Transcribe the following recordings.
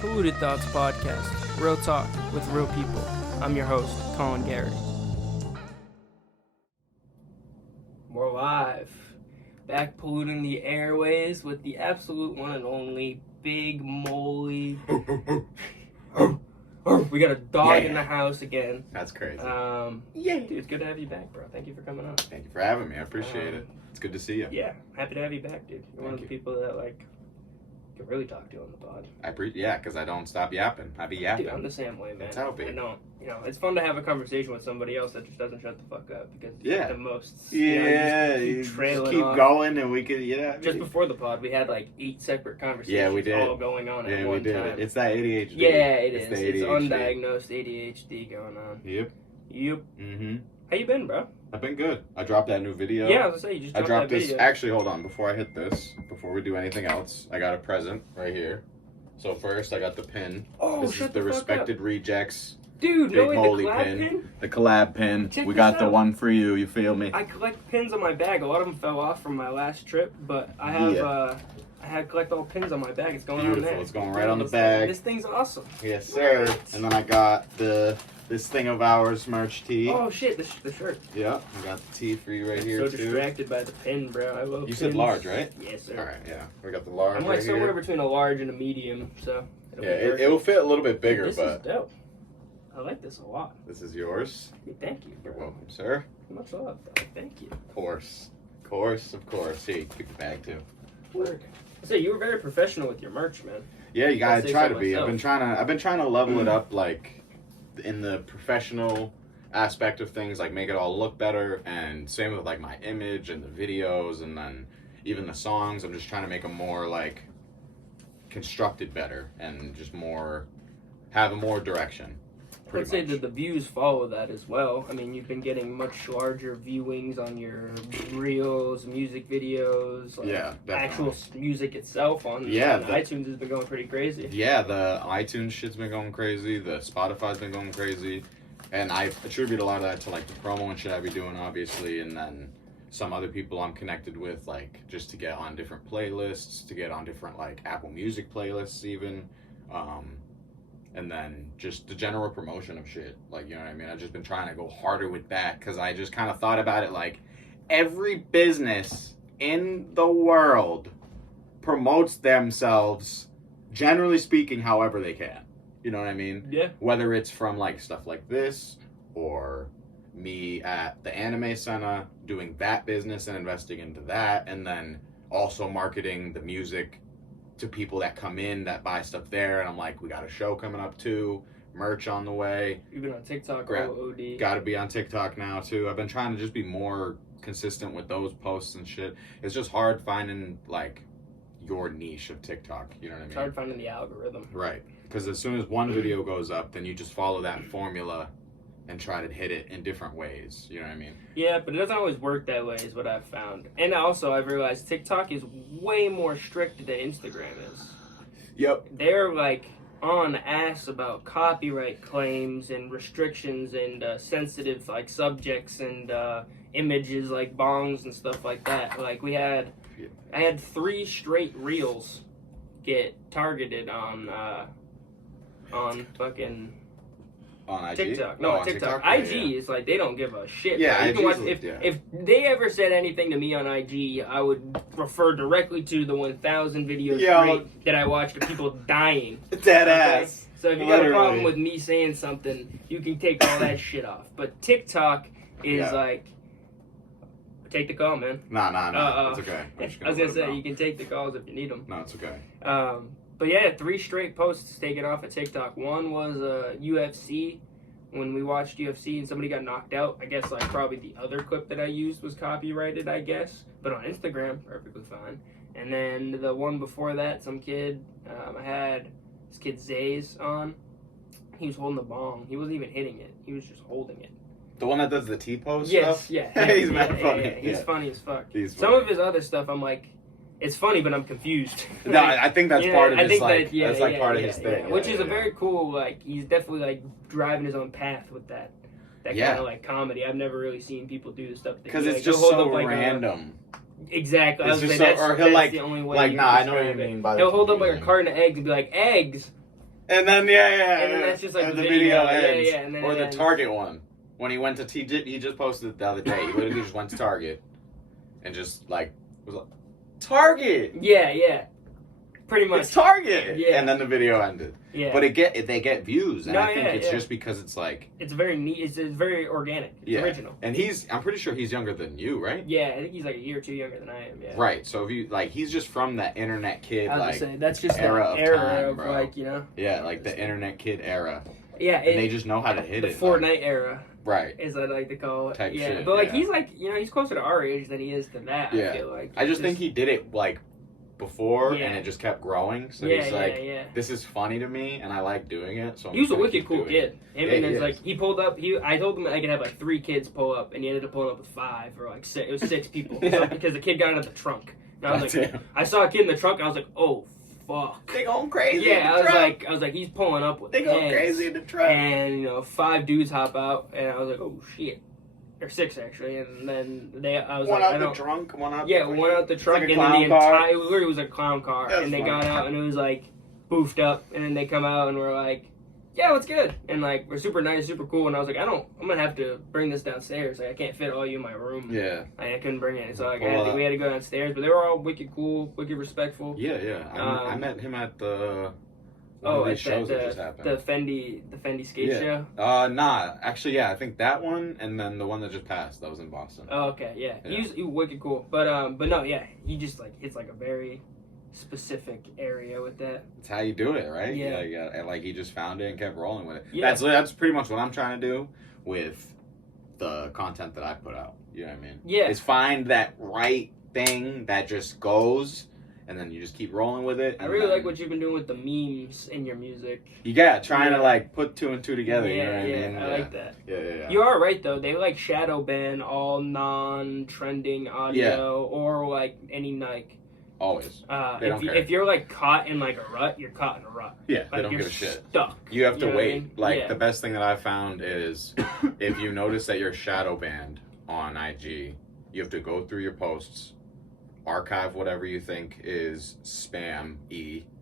Polluted Thoughts Podcast, real talk with real people. I'm your host, Colin Gary. We're live, back polluting the airways with the absolute one and only BiGMOLEY. We got a dog in the house again. That's crazy. Yeah, dude, it's good to have you back, bro. Thank you for coming on. Thank you for having me. I appreciate it. It's good to see you. Yeah, happy to have you back, dude. You're one of the people that can really talk to on the pod. Yeah, because I don't stop yapping. I be yapping. Dude, I'm the same way, man. That's how it be. I don't, it's fun to have a conversation with somebody else that just doesn't shut the fuck up because Yeah. the most. You just trailing keep off. going and we could, Just before the pod, we had like 8 separate conversations. Yeah, we did. All going on at Yeah, one we did. time. It's that ADHD. Yeah, it is. The It's ADHD. undiagnosed ADHD going on. Yep. Mm-hmm. How you been, bro? I've been good. I dropped that new video. Yeah, I was gonna say you just dropped that this. video. Actually, hold on. Before I hit this, before we do anything else, I got a present right here. So first, I got the pin. Oh, this shut is the fuck Respected up. Rejects Dude, no way, the BiGMOLEY collab pin. pin? The collab pin. Check We this got the out. one for you. You feel me? I collect pins on my bag. A lot of them fell off from my last trip, but I have I had collect all pins on my bag. It's going Beautiful. on there. It's going right on the bag. This thing's awesome. Yes, sir. And then I got this thing of ours merch tee. Oh shit, the shirt. Yeah, I got the tee for you right I'm here so too. distracted by the pin, bro. I love You pins. said large, right? Yes, sir. All right, yeah. We got the large I'm like right somewhere here. between a large and a medium, so Yeah, it will fit a little bit bigger, this but is dope. I like this a lot. this is yours. Hey, thank you, bro. You're welcome, sir. Much love, bro. Thank you. Of course. Of course. Here, keep the bag too. Work. I say you were very professional with your merch, man. Yeah, you gotta I'll say try so to be. myself. I've been trying to level it up, like in the professional aspect of things, like make it all look better, and same with like my image and the videos, and then even the songs. I'm just trying to make them more like constructed better and just have a more direction. I'd say that the views follow that as well. I mean, you've been getting much larger viewings on your reels, music videos, like Yeah, definitely. actual music itself on iTunes has been going pretty crazy. Yeah, the iTunes shit's been going crazy. The Spotify's been going crazy. And I attribute a lot of that to like the promo and shit I be doing, obviously, and then some other people I'm connected with, like just to get on different playlists, to get on different like Apple Music playlists even. And then just the general promotion of shit. Like, you know what I mean? I've just been trying to go harder with that because I just kind of thought about it like every business in the world promotes themselves, generally speaking, however they can. You know what I mean? Yeah. Whether it's from like stuff like this or me at the Anime Senta doing that business and investing into that, and then also marketing the music to people that come in that buy stuff there, and I'm like, we got a show coming up too, merch on the way. You've been on TikTok, OD. Got to be on TikTok now too. I've been trying to just be more consistent with those posts and shit. It's just hard finding like your niche of TikTok. You know what I mean? It's hard finding the algorithm. Right. Because as soon as one video goes up, then you just follow that formula and try to hit it in different ways. You know what I mean? Yeah, but it doesn't always work that way is what I've found. And also I've realized TikTok is way more strict than Instagram is. Yep. They're like on ass about copyright claims and restrictions and sensitive like subjects and images like bongs and stuff like that. Like I had 3 straight reels get targeted on fucking On IG? TikTok. No, on TikTok. Yeah, IG yeah. is like they don't give a shit. Yeah, You can IG's watch, yeah. if they ever said anything to me on IG, I would refer directly to the 1,000 videos straight that I watched of people dying. Dead Okay? ass. So if you got a problem Literally. with me saying something, you can take all that shit off. But TikTok is like, take the call, man. Nah. It's okay. I was gonna say you can take the calls if you need them. No, it's okay. But yeah, 3 straight posts taken off of TikTok. One was UFC, when we watched UFC and somebody got knocked out. I guess like probably the other clip that I used was copyrighted, I guess. But on Instagram, perfectly fine. And then the one before that, some kid, I had this kid Zays on. He was holding the bong. He wasn't even hitting it. He was just holding it. The one that does the T-pose Yes, stuff? yeah. He's mad funny. Yeah. He's funny as fuck. He's Some funny. of his other stuff, I'm like, it's funny, but I'm confused. No, I think that's part of his, like, that's like part of his thing. Yeah. Which is a very cool, like, he's definitely, like, driving his own path with that kind of, like, comedy. I've never really seen people do the stuff that Because he, it's like, just he'll so hold up, like, random. Exactly. I It's was just saying, so, or he'll that's like, the only way like, you nah, can I know what you describe it. mean by He'll hold up like a confusing. carton of eggs and be like, eggs. And then And then that's just like and the video video. ends. Yeah, and then or it the ends. Target one. When he went to he just posted it the other day. He literally just went to Target and just like was like, Target. Yeah. Pretty much. It's Target. Yeah. And then the video ended. Yeah. But they get views, and No, I think yeah, it's yeah. just because it's like It's very neat. It's very organic. It's Yeah. original. And I'm pretty sure he's younger than you, right? Yeah, I think he's like a year or two younger than I am. Yeah. Right. So if you like, he's just from that internet kid I was like gonna say that's just era the of era time, of bro. like, you know. yeah, like the internet kid era, Yeah, and they just know how to hit the it. Fortnite like, era right. is what I like to call it. Type yeah, shit, but like yeah. he's like, you know, he's closer to our age than he is to that. Yeah. I feel like. I just think he did it like before, Yeah. and it just kept growing. So Yeah, he's like, yeah. this is funny to me, and I like doing it. So I'm He was a gonna wicked keep cool doing it. kid. Him Yeah, and he his is. like he pulled up. I told him I could have like 3 kids pull up, and he ended up pulling up with 5 or like 6. It was 6 people so, because the kid got out of the trunk. And I was like, Goddamn. I saw a kid in the trunk. I was like, oh fuck. They going crazy. Yeah, in the truck. I was like, he's pulling up with They going hands. crazy in the truck. And, you know, 5 dudes hop out, and I was like, oh shit. Or 6 actually, and then I was one like, out the trunk, one out. yeah, the one out the trunk, like a and then the clown car. entire, it literally was a clown car, That's and they funny. got out, and it was like, boofed up, and then they come out, and we're like, yeah, what's good? And like, we're super nice, super cool, and I was like, I'm gonna have to bring this downstairs, like, I can't fit all you in my room. Yeah. I couldn't bring it, so like, Well, we had to go downstairs, but they were all wicked cool, wicked respectful. Yeah. I met him at the. Oh, one of at these shows that just the happened. Fendi skate Yeah. show. Nah. Actually, yeah. I think that one, and then the one that just passed. That was in Boston. Oh, okay, yeah. Yeah. He was wicked cool, but no, yeah, he just like hits like a very specific area with that. It's how you do it, right? Yeah. And like he just found it and kept rolling with it. Yeah. That's pretty much what I'm trying to do with the content that I put out. You know what I mean? Yeah. Is find that right thing that just goes, and then you just keep rolling with it. I and really then like what you've been doing with the memes in your music. you got trying Yeah. to like put 2 and 2 together. You know what I Yeah, mean? I like that. Yeah. You are right though. They like shadow ban all non-trending audio or like any like. Always. They don't care. If you're like caught in like a rut, you're caught in a rut. Yeah, they Like, don't you're give a shit. Stuck. You have to know what I wait. mean? Like Yeah. the best thing that I found is if you notice that you're shadow banned on IG, you have to go through your posts, archive whatever you think is spam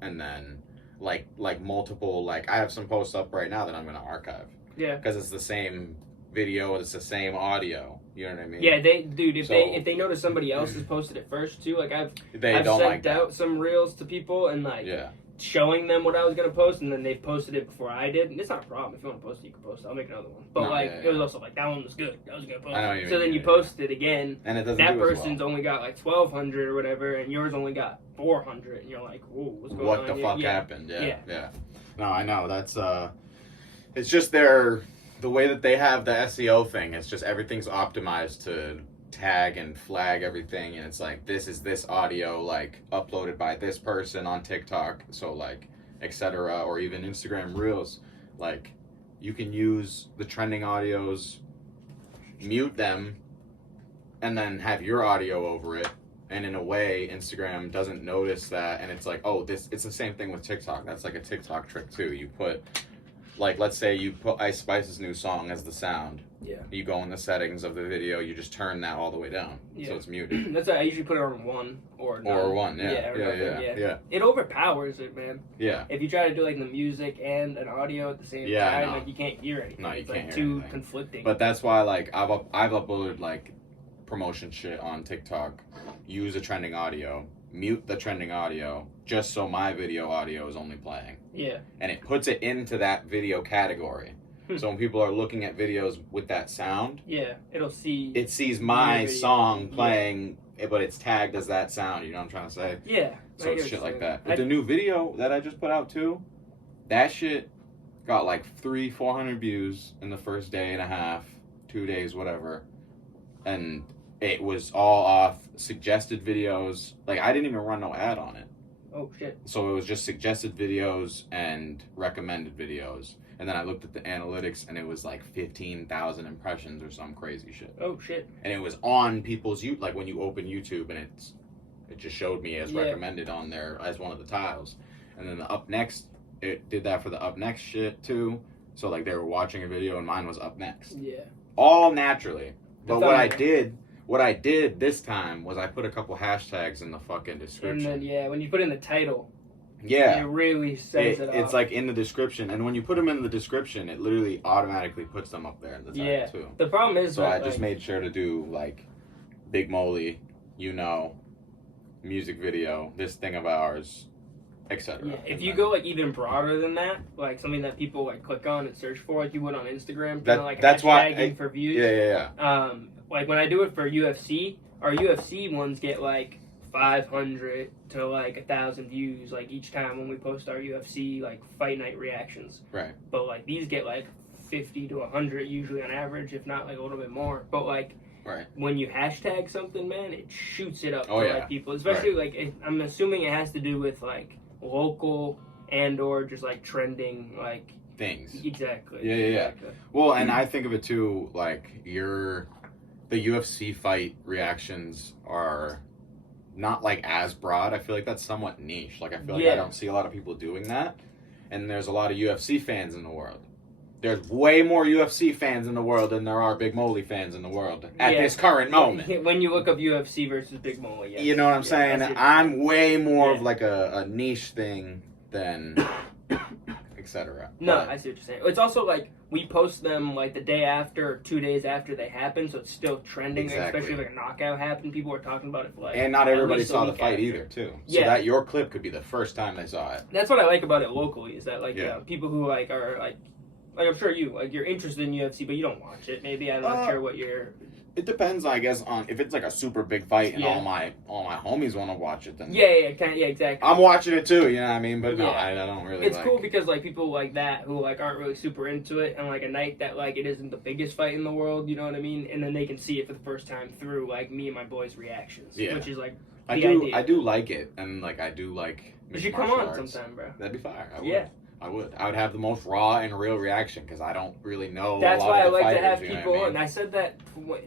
and then like multiple, like I have some posts up right now that I'm gonna archive Yeah. because it's the same video, it's the same audio. You know what I mean? Yeah, if So- they notice somebody else has posted it first too, like I've They I've don't sent like that. out some reels to people and like Yeah. showing them what I was gonna post, and then they've posted it before I did. And it's not a problem if you want to post it, you can post it. I'll make another one. But No, like yeah. it was also like that one was good. That was a good post. I know what you So mean, then you yeah, post it again. And it doesn't That do as person's well. only got like 1,200 or whatever, and yours only got 400, and you're like, whoa, what's going on? What the here? fuck Yeah. happened? Yeah. Yeah. No, I know. That's it's just the way that they have the SEO thing. It's just everything's optimized to tag and flag everything, and it's like this is this audio like uploaded by this person on TikTok, so like etc. or even Instagram Reels. Like you can use the trending audios, mute them, and then have your audio over it. And in a way, Instagram doesn't notice that, and it's like, oh, it's the same thing with TikTok. That's like a TikTok trick too. You put, like, let's say you put Ice Spice's new song as the sound. Yeah. You go in the settings of the video, you just turn that all the way down, Yeah. so it's muted. That's why I usually put it on 1 or none. Or 1, yeah, or nothing, yeah. It overpowers it, man. Yeah. If you try to do like the music and an audio at the same Yeah, I time, know. like you can't hear anything. No, you it's can't like hear too anything. conflicting. But that's why, like, I've uploaded like promotion shit on TikTok. Use a trending audio, mute the trending audio, just so my video audio is only playing. Yeah. And it puts it into that video category. So when people are looking at videos with that sound, Yeah, it'll see. it sees my Your video. song playing, but it's tagged as that sound. You know what I'm trying to say? Yeah. So I it's get shit what like you're that. saying. With the new video that I just put out too, that shit got like 300-400 views in the first day and a half, 2 days, whatever. And it was all off suggested videos. Like I didn't even run no ad on it. Oh shit. So it was just suggested videos and recommended videos. And then I looked at the analytics and it was like 15,000 impressions or some crazy shit. Oh shit. And it was on people's like when you open YouTube and it just showed me as recommended on there as one of the tiles. And then the up next, it did that for the up next shit too. So like they were watching a video and mine was up next. Yeah. All naturally. But That's what I did this time was I put a couple hashtags in the fucking description. And then when you put in the title, Yeah. It really sets it It's off. like in the description, and when you put them in the description, it literally automatically puts them up there in the title too. The problem is So that, I just made sure to do like BiGMOLEY, music video, this thing of ours, etc. Yeah, if you go like even broader than that, like something that people like click on and search for, like you would on Instagram, kind of like that's why hashtagging for views. Yeah. Like when I do it for UFC, our UFC ones get like 500 to like 1,000 views like each time when we post our UFC like fight night reactions. Right. But like these get like 50 to 100 usually on average, if not like a little bit more. But like when you hashtag something, man, it shoots it up for like people. Especially like I'm assuming it has to do with like local and or just like trending like things. Exactly. Yeah. Exactly. Well, and I think of it too, like the UFC fight reactions are not like as broad. I feel like that's somewhat niche. Like I feel like I don't see a lot of people doing that. And there's a lot of UFC fans in the world. There's way more UFC fans in the world than there are BiGMOLEY fans in the world at this current moment. When you look up UFC versus BiGMOLEY, yes. You know what I'm saying? I'm way more of like a niche thing than etc. No, I see what you're saying. It's also like we post them like the day after or 2 days after they happen, so it's still trending. Exactly. Especially if like a knockout happened, people were talking about it for like. And not everybody saw the fight either, too. So Yeah. that your clip could be the first time they saw it. That's what I like about it locally is that like people who like are like I'm sure you're interested in UFC, but you don't watch it. Maybe I'm not sure what you're. It depends, I guess, on if it's like a super big fight and all my homies want to watch it. Then exactly. I'm watching it too. You know what I mean? But no, I don't really. It's cool because like people like that who like aren't really super into it, and like a night that like it isn't the biggest fight in the world. You know what I mean? And then they can see it for the first time through like me and my boys' reactions, which is like I do like it, and like I do like. You should come on sometime, bro. That'd be fire. I would. I would have the most raw and real reaction because I don't really know. That's a lot why of the I like fighters, to have you know people what I mean? on. I said that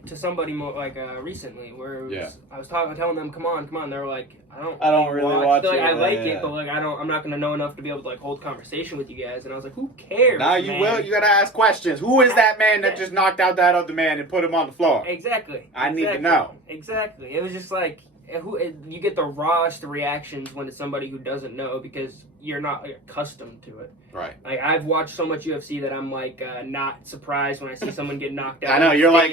to somebody more like recently, where I was telling them, come on. They were like, I don't really watch it. Like, I like it, but like I'm not gonna know enough to be able to like hold conversation with you guys. And I was like, who cares? Now you will. You gotta ask questions. Who is that man that just knocked out that other man and put him on the floor? Exactly. I need to know. Exactly. It was just like. You get the rawest reactions when it's somebody who doesn't know because you're not like, accustomed to it. Right. Like I've watched so much UFC that I'm like not surprised when I see someone get knocked out. I know you're like,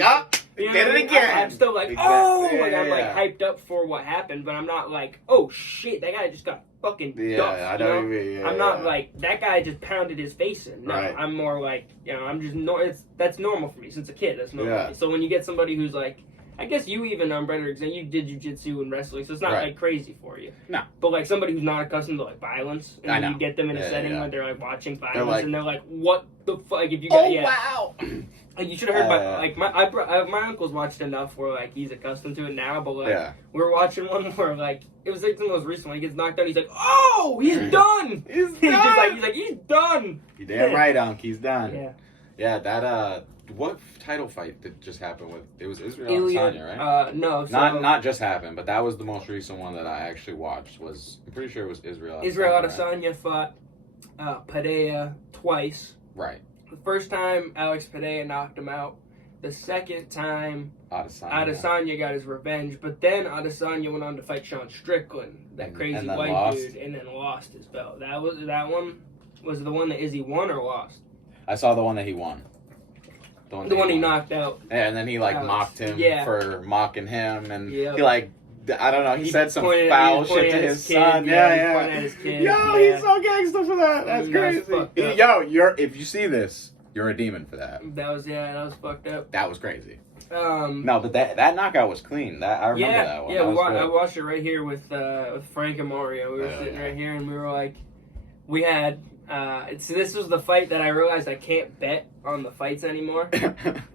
you did it again. I'm still like, I'm like hyped up for what happened, but I'm not like, oh shit, that guy just got fucking duffed. I know what you mean. I'm not like that guy just pounded his face in. No, I'm more like I'm just that's normal for me since a kid. That's normal. For me. So when you get somebody who's like. I guess you even on better example. You did jiu-jitsu and wrestling, so it's not like crazy for you. No. But like somebody who's not accustomed to like violence, and then you get them in a setting where they're like watching violence, and they're like, "What the fuck?" Like if you got wow. Like you should have heard my uncle's watched enough where like he's accustomed to it now, but like we were watching one where like it was like the most recent one. He gets knocked out. He's like, "Oh, he's done." He's done. He's done. You damn right, Unc. He's done. Yeah. Yeah. That what title fight did just happen with? It was Israel Adesanya, right? No, not just happened, but that was the most recent one that I actually watched. I'm pretty sure it was Israel Adesanya. Israel Adesanya fought Padilla twice. Right. The first time Alex Padilla knocked him out. The second time Adesanya got his revenge, but then Adesanya went on to fight Sean Strickland, that crazy white dude, and then lost his belt. That one was the one that Izzy won or lost. I saw the one that he won. The one he knocked out. Yeah, and then he like mocked him for mocking him, and he like I don't know. He said some pointed, foul shit to his son. Yeah. At his kid. Yo, he's so gangster for that. That's crazy. Yo, if you see this, you're a demon for that. That was fucked up. That was crazy. No, but that knockout was clean. I remember that one. Yeah, I watched it right here with Frank and Mario. We were sitting right here, and we were like, we had. So this was the fight that I realized I can't bet on the fights anymore.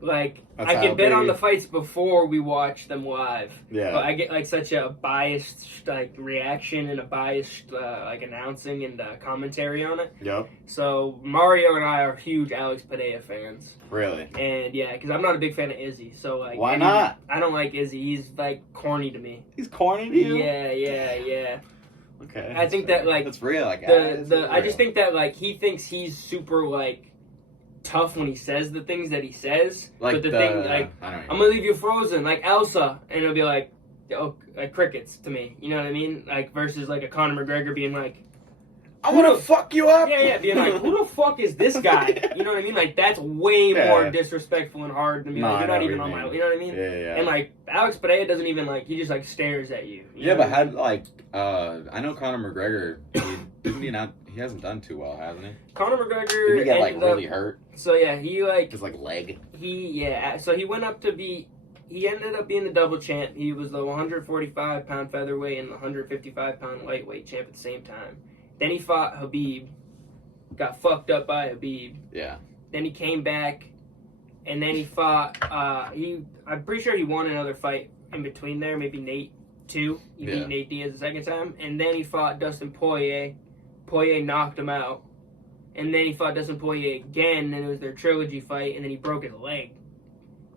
Like I can bet on the fights before we watch them live. Yeah. But I get like such a biased like reaction and a biased like announcing and commentary on it. Yep. So Mario and I are huge Alex Padilla fans. Really? And yeah, because I'm not a big fan of Izzy. So like, why not? I don't like Izzy. He's like corny to me. He's corny to you? Yeah. Okay. I think that like that's real. Like I just think that like he thinks he's super like tough when he says the things that he says. Like but the thing like I'm gonna leave you frozen like Elsa, and it'll be like crickets to me. You know what I mean? Like versus like a Conor McGregor being like, I want to fuck you up. Yeah, being like, who the fuck is this guy? You know what I mean? Like, that's way more disrespectful and hard to me. Like, you're not even on my, you know what I mean? Yeah. And like, Alex Pereira doesn't even like, he just like stares at you. Yeah, but had like, I know Conor McGregor, he hasn't done too well, hasn't he? Conor McGregor. Did he get like really hurt? So yeah, he like. His like leg? So he went up to be, he ended up being the double champ. He was the 145-pound featherweight and the 155-pound lightweight champ at the same time. Then he fought Habib, got fucked up by Habib. Yeah. Then he came back, and then he fought. I'm pretty sure he won another fight in between there, maybe Nate too. He beat Nate Diaz the second time, and then he fought Dustin Poirier. Poirier knocked him out, and then he fought Dustin Poirier again, and it was their trilogy fight, and then he broke his leg.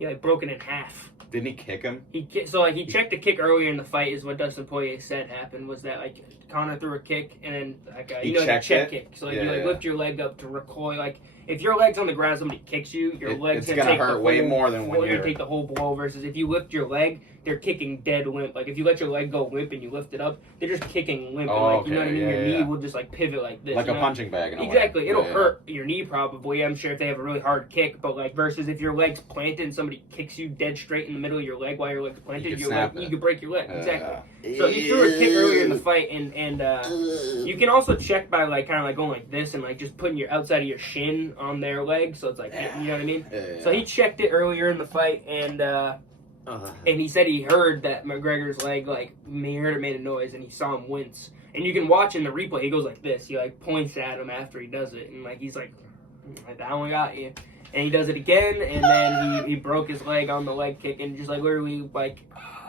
He like broke it in half. Didn't he kick him? He checked a kick earlier in the fight is what Dustin Poirier said happened, was that like Conor threw a kick and then like the check kick. So like you lift your leg up to recoil. Like if your leg's on the ground, somebody kicks you, your leg's gonna take hurt way more than when you take the whole blow. Versus if you lift your leg, they're kicking dead limp. Like if you let your leg go limp and you lift it up, they're just kicking limp. Oh, and, you know what I mean? Your knee will just like pivot like this. Like a punching bag. Exactly. It'll hurt your knee probably. I'm sure if they have a really hard kick, but like versus if your leg's planted and somebody kicks you dead straight in the middle of your leg while your leg's planted, you could break your leg. Exactly. So he threw a kick earlier in the fight, and you can also check by like kind of like going like this and like just putting your outside of your shin on their leg, so it's like you know what I mean. So he checked it earlier in the fight, and he said he heard that McGregor's leg like he heard it made a noise, and he saw him wince. And you can watch in the replay, he goes like this. He like points at him after he does it, and like he's like, "That one got you." And he does it again, and then he broke his leg on the leg kick, and just like literally like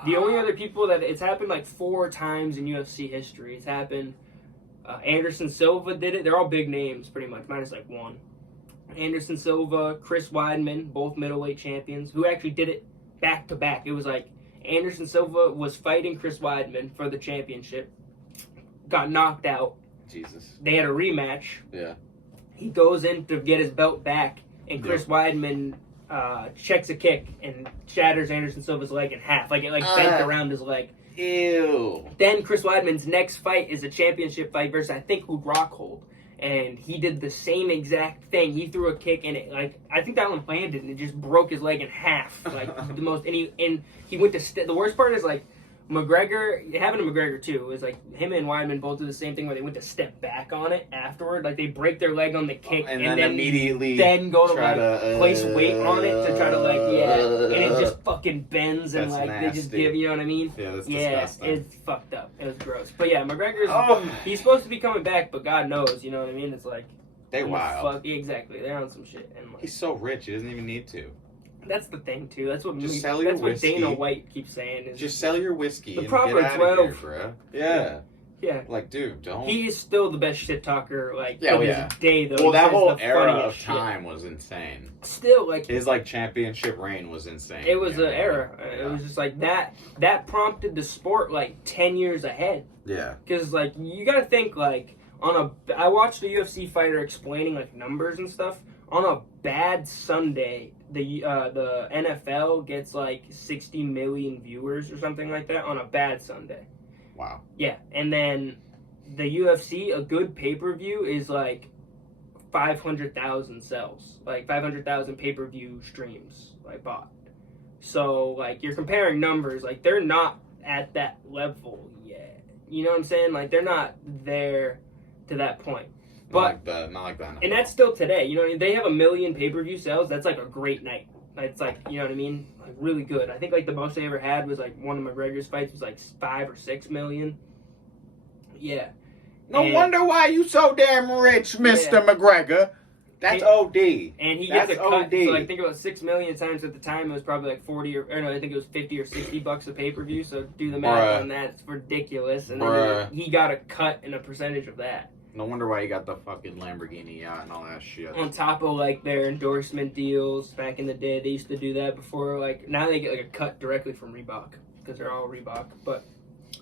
the only other people that it's happened like 4 times in UFC history. It's happened. Anderson Silva did it. They're all big names pretty much, minus like one. Anderson Silva, Chris Weidman, both middleweight champions, who actually did it back to back. It was like Anderson Silva was fighting Chris Weidman for the championship, got knocked out. Jesus. They had a rematch. Yeah. He goes in to get his belt back, and Chris Weidman checks a kick and shatters Anderson Silva's leg in half. Like it bent around his leg. Ew. Then Chris Weidman's next fight is a championship fight versus I think Rockhold. And he did the same exact thing. He threw a kick and it like I think that one landed and it just broke his leg in half. Like the most and he went to the worst part is like McGregor, it happened to McGregor too. It was like him and Weidman both do the same thing where they went to step back on it afterward. Like they break their leg on the kick and then immediately go to place weight on it to try to and it just fucking bends and like nasty. They just give, you know what I mean? Yeah, that's disgusting. It's fucked up. It was gross. But yeah, McGregor's he's supposed to be coming back, but God knows, you know what I mean? It's like they wild. Exactly, they're on some shit. And like, he's so rich, he doesn't even need to. That's the thing too. That's what what Dana White keeps saying. Is just sell your whiskey. The proper and get 12, out of here, bro. Yeah. Like, dude, don't. He is still the best shit talker. Like, this day though. Well, that whole era of time was insane. Still, like his like championship reign was insane. It was an era. It was just like that. That prompted the sport like 10 years ahead. Yeah. Because like you gotta think like I watched a UFC fighter explaining like numbers and stuff. On a bad Sunday, the NFL gets like 60 million viewers or something like that on a bad Sunday. Wow. Yeah, and then the UFC, a good pay-per-view is like 500,000 sells, like 500,000 pay-per-view streams like bought. So like you're comparing numbers, like they're not at that level yet. You know what I'm saying? Like they're not there to that point. But not like that. And that's still today. You know, they have 1 million pay-per-view sales. That's like a great night. It's like, you know what I mean? Like really good. I think like the most they ever had was like one of McGregor's fights was like 5 or 6 million. Yeah. No wonder why you so damn rich, Mr. McGregor. That's OD. And he gets a cut. So like think about 6 million times at the time it was probably like 40 or no, I think it was $50 or $60 a pay-per-view. So do the math on that. It's ridiculous. And then he got a cut and a percentage of that. No wonder why you got the fucking Lamborghini yacht and all that shit. On top of like their endorsement deals back in the day, they used to do that before. Like now they get like a cut directly from Reebok because they're all Reebok. But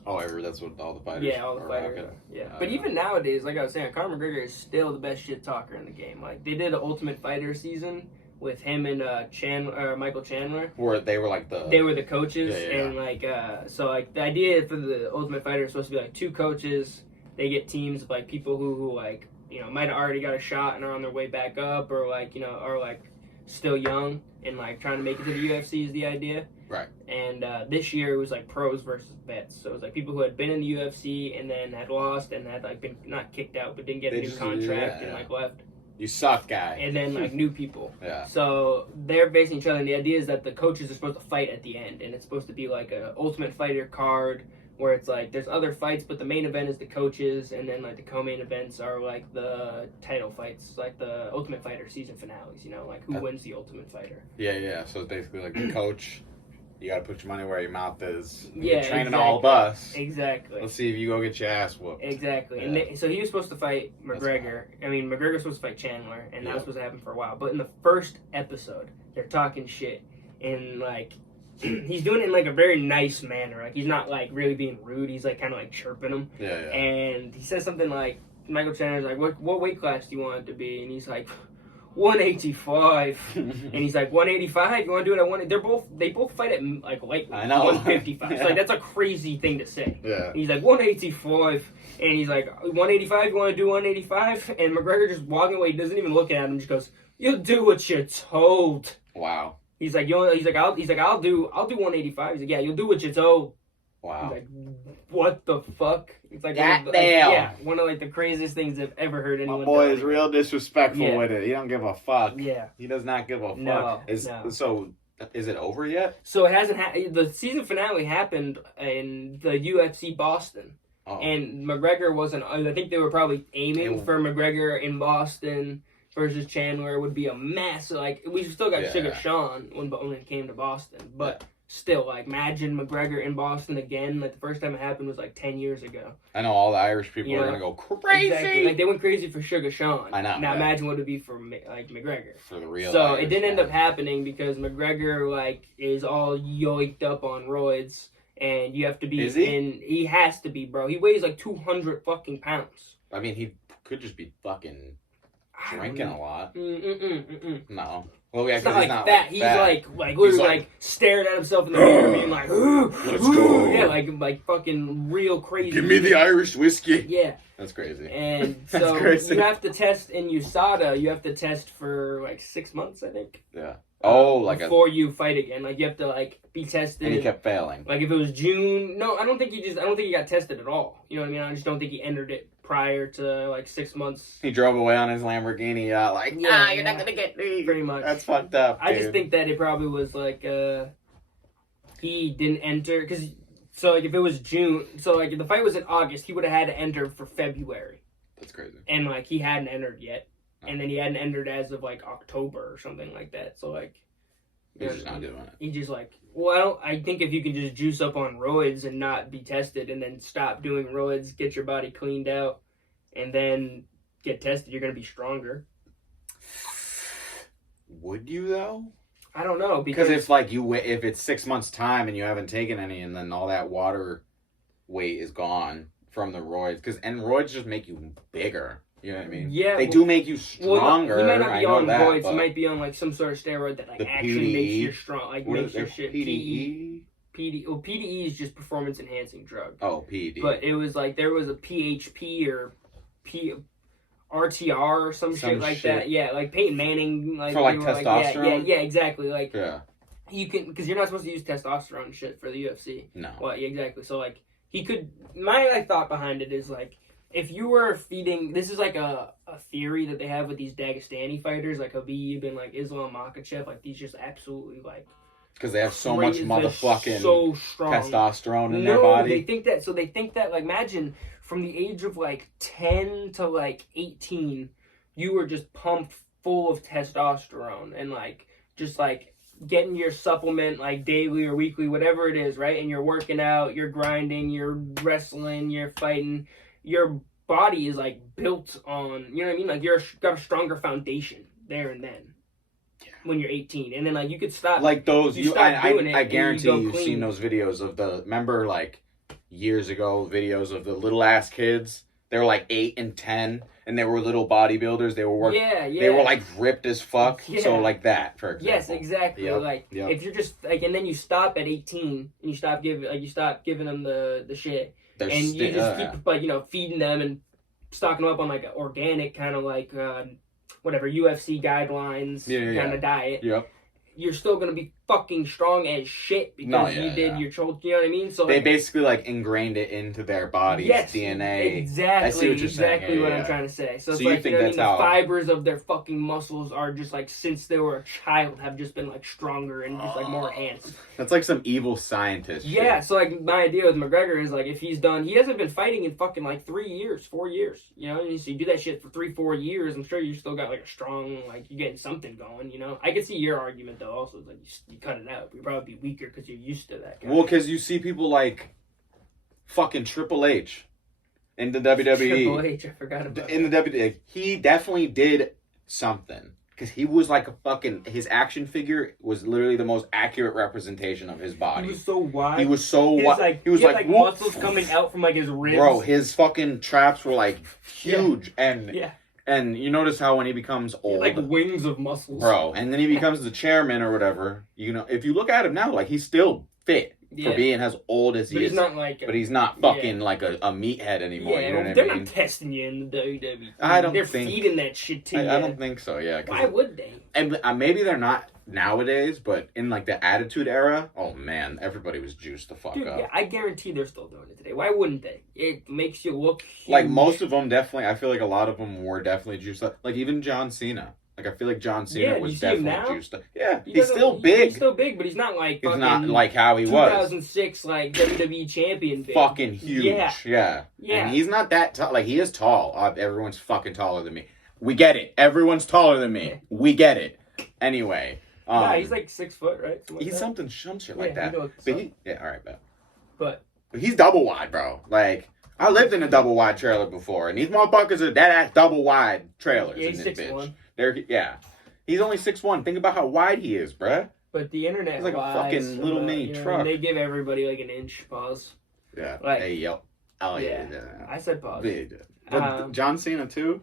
I heard that's what all the fighters. Yeah, all the fighters. Yeah, but even nowadays, like I was saying, Conor McGregor is still the best shit talker in the game. Like they did an Ultimate Fighter season with him and Michael Chandler. Where they were like they were the coaches and like so like the idea for the Ultimate Fighter is supposed to be like 2 coaches. they get teams of like people who like, you know, might have already got a shot and are on their way back up, or like, you know, are like still young and like trying to make it to the UFC is the idea. Right. And this year it was like pros versus vets. So it was like people who had been in the UFC and then had lost and had like been not kicked out but didn't get a new contract and like left. You suck, guy. And then like new people. Yeah. So they're facing each other, and the idea is that the coaches are supposed to fight at the end, and it's supposed to be like a Ultimate Fighter card where it's like there's other fights, but the main event is the coaches, and then like the co-main events are like the title fights, like the Ultimate Fighter season finales. You know, like who wins the Ultimate Fighter. Yeah. So it's basically like the coach. You gotta put your money where your mouth is. Yeah, training exactly. all of us. Exactly. Let's see if you go get your ass whooped. Exactly. Yeah. And so he was supposed to fight McGregor. I mean, McGregor was supposed to fight Chandler, and that was supposed to happen for a while. But in the first episode, they're talking shit, and like he's doing it in like a very nice manner. Like he's not like really being rude. He's like kind of like chirping him. Yeah. And he says something like, Michael Chandler's like, what weight class do you want it to be? And he's like, 185. And he's like, 185? You want to do it at 1? They both fight at like I know. 155. Yeah. So like that's a crazy thing to say. Yeah. And he's like 185, and he's like 185. You want to do 185? And McGregor just walking away. He doesn't even look at him. Just goes, "You'll do what you're told." Wow. He's like, I'll do 185. He's like, yeah, you'll do what you're told. Wow. He's like, what the fuck? It's like, one of like the craziest things I've ever heard anyone. My boy do. is real disrespectful with it. He don't give a fuck. Yeah. He does not give a fuck. No. So, is it over yet? So it hasn't. The season finale happened in the UFC Boston, and McGregor wasn't. I think they were probably aiming for McGregor in Boston versus Chandler. Would be a mess. Like we still got Sugar Sean when it came to Boston, but. Still, like, imagine McGregor in Boston again. Like, the first time it happened was, like, 10 years ago. I know all the Irish people are going to go crazy. Exactly. Like, they went crazy for Sugar Sean. I know. Now, imagine what it would be for, like, McGregor. For the real So, Irish it didn't end up happening because McGregor, like, is all yoiked up on roids. And you have to be Is he? He has to be, bro. He weighs, like, 200 fucking pounds. I mean, he could just be fucking drinking a lot. No. Well, yeah, it's not like not that. Like he's fat. like literally like staring at himself in the mirror, being like, "Let's go." Yeah, like fucking real crazy. Give me the Irish whiskey. Yeah, that's crazy. And so you have to test in USADA. You have to test for like 6 months, I think. Yeah. Oh, like before you fight again, like you have to like be tested. And he kept failing. Like if it was June, no, I don't think he got tested at all. You know what I mean? I just don't think he entered it prior to like 6 months. He drove away on his Lamborghini, you're not gonna get me. Pretty much. That's fucked up. I just think that it probably was like he didn't enter because so like if it was June, so like if the fight was in August, he would have had to enter for February. That's crazy. And like he hadn't entered yet. And then he hadn't entered as of like October or something like that. So like he's just not doing it. He just like I think if you can just juice up on roids and not be tested and then stop doing roids, get your body cleaned out, and then get tested, you're gonna be stronger. Would you though? I don't know because if like if it's 6 months time and you haven't taken any, and then all that water weight is gone from the roids, and roids just make you bigger. You know what I mean? Yeah. They do make you stronger. He might not be on roids. He might be on like some sort of steroid that like actually makes you strong. Like makes your shit. PDE? PDE is just performance enhancing drug. Oh, PDE. But it was like there was a PHP or RTR or some shit like that. Yeah, like Peyton Manning. Like, for like testosterone? Yeah, exactly. Like you can, because you're not supposed to use testosterone and shit for the UFC. No. Well, yeah, exactly. So like he could. My like thought behind it is like, if you were feeding, this is like a theory that they have with these Dagestani fighters, like Khabib and like Islam Makhachev, like these just absolutely like, because they have so much motherfucking so strong testosterone in their body. They think that like, imagine from the age of like 10 to like 18, you were just pumped full of testosterone and like just like getting your supplement like daily or weekly, whatever it is, right? And you're working out, you're grinding, you're wrestling, you're fighting. Your body is like built on, you know what I mean? Like you're got a stronger foundation there and then when you're 18, and then like you could stop. Like those, I guarantee you've seen those videos of remember like years ago videos of the little ass kids. They were like 8 and 10, and they were little bodybuilders. They were working. Yeah. They were like ripped as fuck. Yeah. So like that, for example. Yes, exactly. If you're just like, and then you stop at 18 and you stop giving them the shit. and you just keep like feeding them and stocking them up on like an organic kind of like whatever UFC guidelines kind of diet. Yep. You're still gonna be fucking strong as shit because you did your children. You know what I mean? So they basically like ingrained it into their body's DNA. Exactly. I see what you're saying. Exactly what I'm trying to say. So it's you like think that's the fibers of their fucking muscles are just like since they were a child have just been like stronger and just like more enhanced. That's like some evil scientist. Yeah. Shit. So like my idea with McGregor is like if he's done, he hasn't been fighting in fucking like 4 years. You know, and so you do that shit for 3-4 years. I'm sure you still got like a strong like you're getting something going. You know, I can see your argument though. Also, it's like you cut it out. You'd probably be weaker because you're used to that. Well, because you see people like fucking Triple H in the WWE. Triple H, I forgot about in the WWE. He definitely did something because he was like a fucking. His action figure was literally the most accurate representation of his body. He was so wide. He was so wide. Like, he was like muscles coming out from like his ribs. Bro, his fucking traps were like huge and you notice how when he becomes old, like wings of muscles, bro, and then he becomes the chairman or whatever. You know, if you look at him now, like he's still fit for being as old as he is. He's not like, but he's not fucking like a meathead anymore. Yeah, you know what I mean? They're not testing you in the WWE. I don't they're think feeding that shit to you. I don't think so. Yeah. Why would they? And maybe they're not nowadays, but in like the Attitude Era, oh man, everybody was juiced the fuck up. Yeah, I guarantee they're still doing it today. Why wouldn't they? It makes you look huge. Like most of them, definitely. I feel like a lot of them were definitely juiced up. Like even John Cena. Like I feel like John Cena was definitely juiced up. Yeah, he's still big. He's still big, but he's not like he's not like how he was. 2006 like WWE champion. Big. Fucking huge. Yeah. And he's not that tall. Like he is tall. Everyone's fucking taller than me. We get it. Everyone's taller than me. We get it. Anyway. Yeah, he's like 6 foot, right? He's some shit like that. But all right, but he's double wide, bro. Like I lived in a double wide trailer before, and these motherfuckers are dead ass double wide trailers. Yeah, he's in this 6'1". They're he's only 6'1". Think about how wide he is, bruh. But the internet is like a fucking little mini truck. They give everybody like an inch pause. Yeah. Like, hey yo. Oh yeah. I said pause. But John Cena too.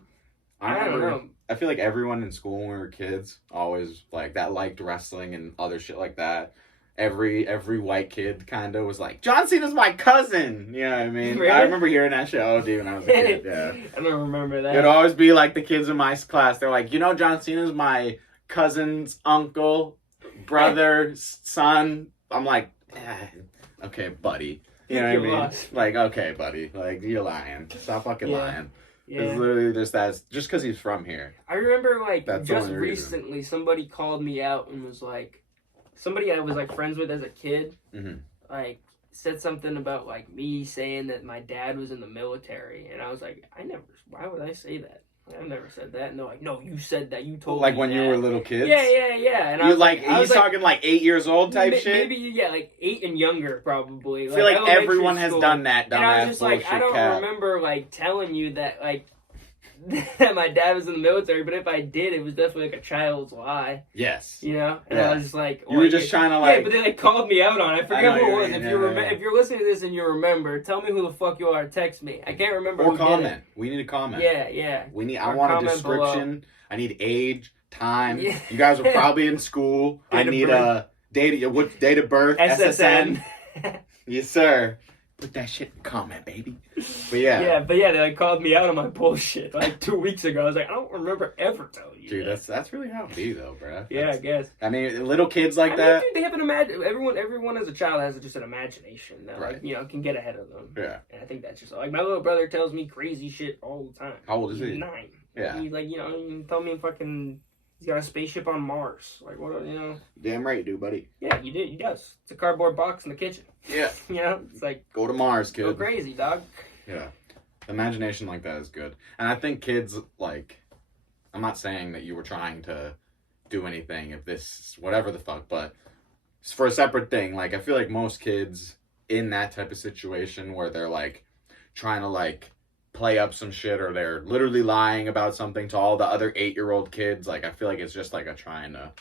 I don't know. I feel like everyone in school when we were kids always like that liked wrestling and other shit like that. Every white kid kind of was like, John Cena's my cousin. You know what I mean? Really? I remember hearing that shit, dude, when I was a kid. Yeah. I don't remember that. It'd always be like the kids in my class. They're like, John Cena's my cousin's uncle, brother, son. I'm like, okay, buddy. You know what I mean? Like, okay, buddy. Like, you're lying. Stop fucking lying. Yeah. It's literally just because he's from here. I remember, like, just recently, somebody called me out and was like, somebody I was, like, friends with as a kid, like, said something about, like, me saying that my dad was in the military. And I was like, why would I say that? I've never said that. And they're like, no, you said that. You told me like when you were little kids? Yeah. And I was like, he's talking like 8 years old type shit? Maybe, like 8 and younger, probably. I feel like everyone has done that. And I was just like, I don't remember, like, telling you that, like, that my dad was in the military, but if I did, it was definitely like a child's lie. Yes. You know? And I was just like... You were just trying to like... Yeah, but they like called me out on it. I forget who it was. If you're listening to this and you remember, tell me who the fuck you are. Text me. I can't remember or comment. We need a comment. Yeah. I want a description. Below. I need age, time. Yeah. You guys were probably in school. I need a date of birth. SSN. Yes, sir. Put that shit in comment, baby. But yeah. They like called me out on my bullshit like 2 weeks ago. I was like, I don't remember ever telling you. Dude, that's really how it be though, bro. Yeah, I guess. I mean, little kids like that. Dude, they have an everyone as a child has just an imagination that like, can get ahead of them. Yeah. And I think that's just like my little brother tells me crazy shit all the time. How old is he? He's 9. Yeah. He's like, he tell me fucking he's got a spaceship on Mars. Like, what, Damn right you do, buddy. Yeah, you do. He does. It's a cardboard box in the kitchen. Yeah. It's like... Go to Mars, kid. Go crazy, dog. Yeah. Imagination like that is good. And I think kids, like... I'm not saying that you were trying to do anything if this... Whatever the fuck, but... It's for a separate thing. Like, I feel like most kids in that type of situation where they're, like, trying to, like... play up some shit or they're literally lying about something to all the other 8-year-old kids. Like, I feel like it's just like a trying to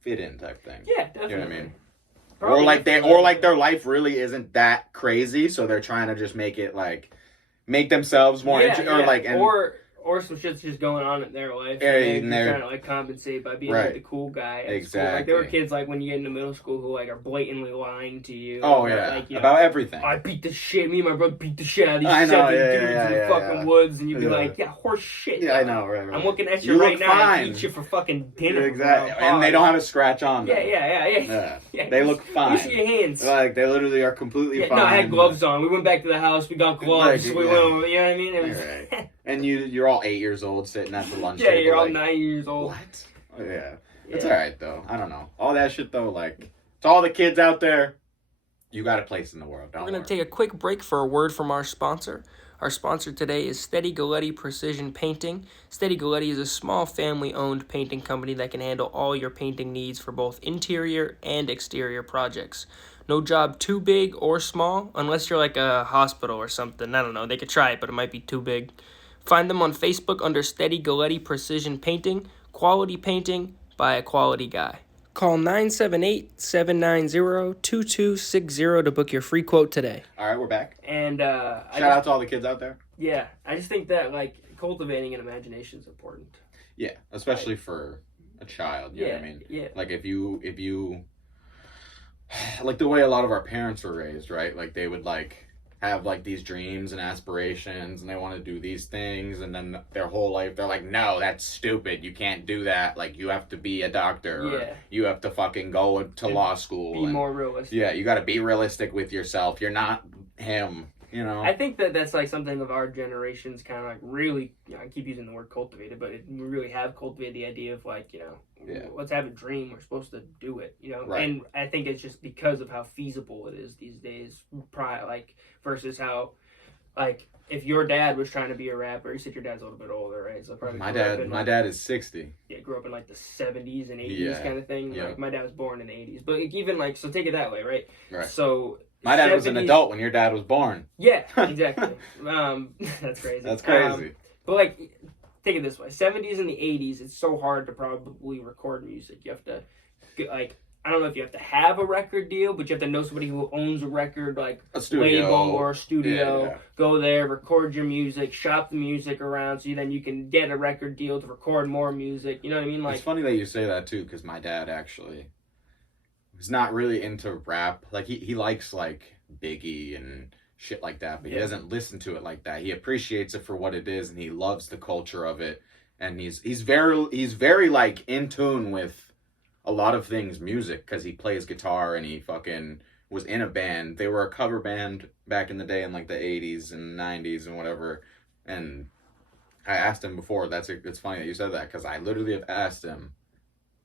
fit in type thing. Yeah, definitely. You know what I mean? Probably or like their life really isn't that crazy, so they're trying to just make it like make themselves more or or some shit's just going on in their life. Yeah, and they're trying to like compensate by being like the cool guy. At school. Like there were kids like when you get into middle school who like are blatantly lying to you. Oh yeah, like, about everything. I beat the shit. Me and my brother beat the shit out of these 7 dudes in the fucking woods, and you'd be like, yeah, horse shit. Yeah, I know, right. I'm looking at you right now. I beat you for fucking dinner. Exactly, and they don't have a scratch on them. Yeah. They look fine. You see your hands. Like they literally are completely fine. No, I had gloves on. We went back to the house. We got gloves. We went. You know what I mean? It was. Right. And you're all 8 years old sitting at the lunch table. Yeah, you're all 9 years old. What? Oh, yeah. It's alright though. I don't know. All that shit though, like, to all the kids out there, you got a place in the world. We're going to take a quick break for a word from our sponsor. Our sponsor today is Steady Galletti Precision Painting. Steady Galletti is a small family-owned painting company that can handle all your painting needs for both interior and exterior projects. No job too big or small, unless you're like a hospital or something. I don't know. They could try it, but it might be too big. Find them on Facebook under Steady Galletti Precision Painting. Quality painting by a quality guy. Call 978-790-2260 to book your free quote today. All right, we're back. And shout out to all the kids out there. Yeah, I just think that like cultivating an imagination is important. Yeah, especially for a child. You know what I mean? Yeah. Like if you like the way a lot of our parents were raised, right? Like they would like have like these dreams and aspirations and they want to do these things, and then their whole life they're like, no, that's stupid, you can't do that, like you have to be a doctor, or you have to fucking go to law school, be more realistic. Yeah, you got to be realistic with yourself. You're not him, you know. I think that that's like something of our generation's kind of like really, I keep using the word cultivated, but we really have cultivated the idea of like, let's have a dream, we're supposed to do it, right. And I think it's just because of how feasible it is these days, versus how, like, if your dad was trying to be a rapper, you said your dad's a little bit older, right? So probably my dad is 60. Yeah, grew up in like the 70s and 80s kind of thing. Yeah. Like my dad was born in the 80s, but like, even like, so take it that way, right? Right. So my dad was an adult when your dad was born. Yeah, exactly. That's crazy. That's crazy. But like, take it this way: 70s and the 80s, it's so hard to probably record music. You have to, like, I don't know if you have to have a record deal, but you have to know somebody who owns a record, like a studio. Label or a studio. Yeah. Go there, record your music, shop the music around, so then you can get a record deal to record more music. You know what I mean? Like, it's funny that you say that too, because my dad actually was not really into rap. Like he likes like Biggie and shit like that, but he doesn't listen to it like that. He appreciates it for what it is, and he loves the culture of it. And he's very like in tune with a lot of things music, because he plays guitar and he fucking was in a band. They were a cover band back in the day in like the 80s and 90s and whatever. And I asked him before, it's funny that you said that, because I literally have asked him,